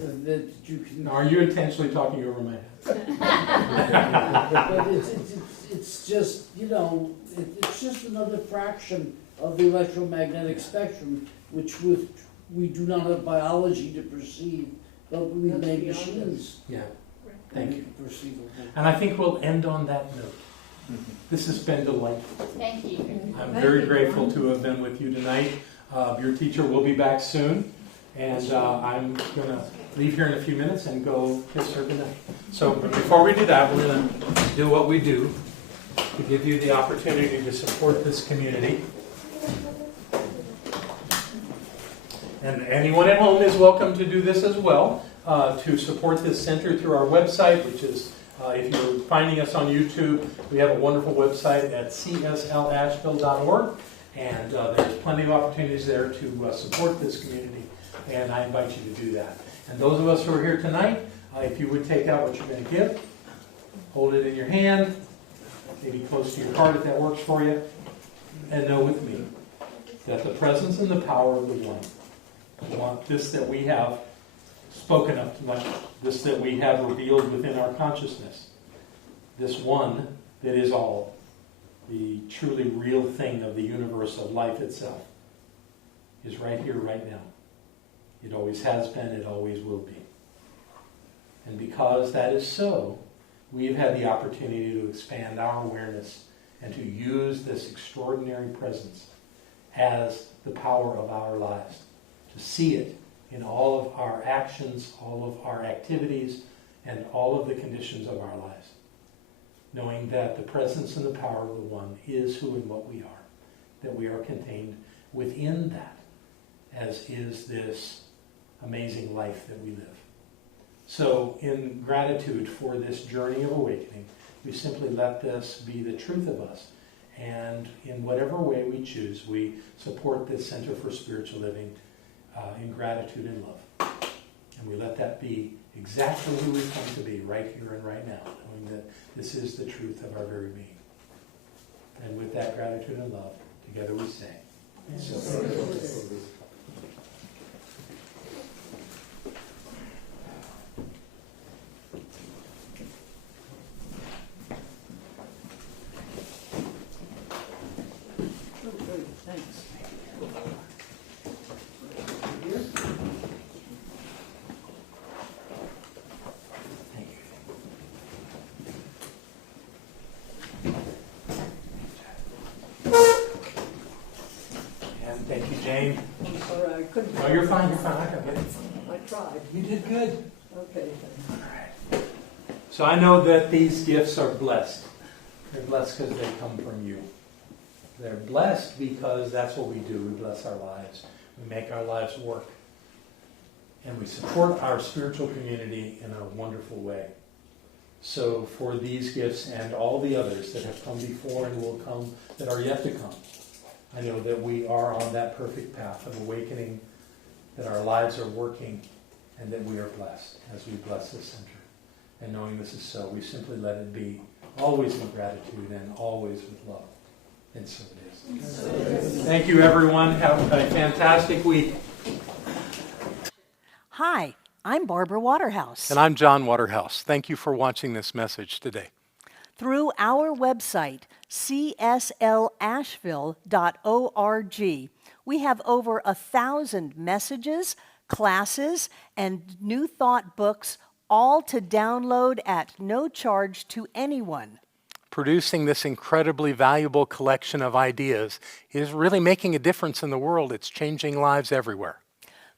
That you can. Are you intentionally talking over my head? But it's just it's just another fraction of the electromagnetic spectrum, which we do not have biology to perceive, but we make machines. Yeah. Thank you. And I think we'll end on that note. This has been delightful. Thank you. I'm very grateful to have been with you tonight. Your teacher will be back soon, and I'm going to leave here in a few minutes and go kiss her goodnight. So before we do that, we're going to do what we do to give you the opportunity to support this community. And anyone at home is welcome to do this as well, to support this center through our website, which is, if you're finding us on YouTube, we have a wonderful website at cslasheville.org, and there's plenty of opportunities there to support this community, and I invite you to do that. And those of us who are here tonight, if you would take out what you're going to give, hold it in your hand, maybe close to your heart if that works for you, and know with me that the presence and the power of the One, this that we have spoken of much, this that we have revealed within our consciousness, this One that is all, the truly real thing of the universe of life itself, is right here, right now. It always has been, it always will be. And because that is so, we have had the opportunity to expand our awareness and to use this extraordinary presence as the power of our lives, to see it in all of our actions, all of our activities, and all of the conditions of our lives. Knowing that the presence and the power of the One is who and what we are, that we are contained within that, as is this amazing life that we live. So in gratitude for this journey of awakening, we simply let this be the truth of us. And in whatever way we choose, we support this Center for Spiritual Living in gratitude and love. And we let that be exactly who we've come to be right here and right now, knowing that this is the truth of our very being. And with that gratitude and love, together we say, so. No, you're fine, you're fine. I got it. I tried. You did good. Okay. All right. So I know that these gifts are blessed. They're blessed because they come from you. They're blessed because that's what we do. We bless our lives. We make our lives work. And we support our spiritual community in a wonderful way. So for these gifts and all the others that have come before and will come, that are yet to come, I know that we are on that perfect path of awakening, that our lives are working, and that we are blessed as we bless this center. And knowing this is so, we simply let it be always in gratitude and always with love. And so it is. Thank you, everyone. Have a fantastic week. Hi, I'm Barbara Waterhouse. And I'm John Waterhouse. Thank you for watching this message today. Through our website, cslasheville.org, we have over 1,000 messages, classes, and New Thought books, all to download at no charge to anyone. Producing this incredibly valuable collection of ideas is really making a difference in the world. It's changing lives everywhere.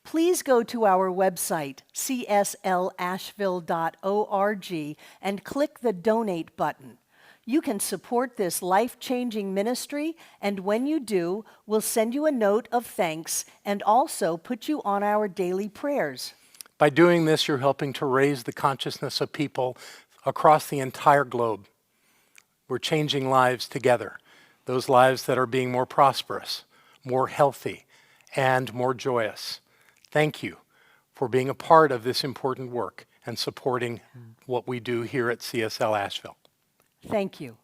Please go to our website, cslasheville.org, and click the Donate button. You can support this life-changing ministry, and when you do, we'll send you a note of thanks and also put you on our daily prayers. By doing this, you're helping to raise the consciousness of people across the entire globe. We're changing lives together, those lives that are being more prosperous, more healthy, and more joyous. Thank you for being a part of this important work and supporting what we do here at CSL Asheville. Thank you.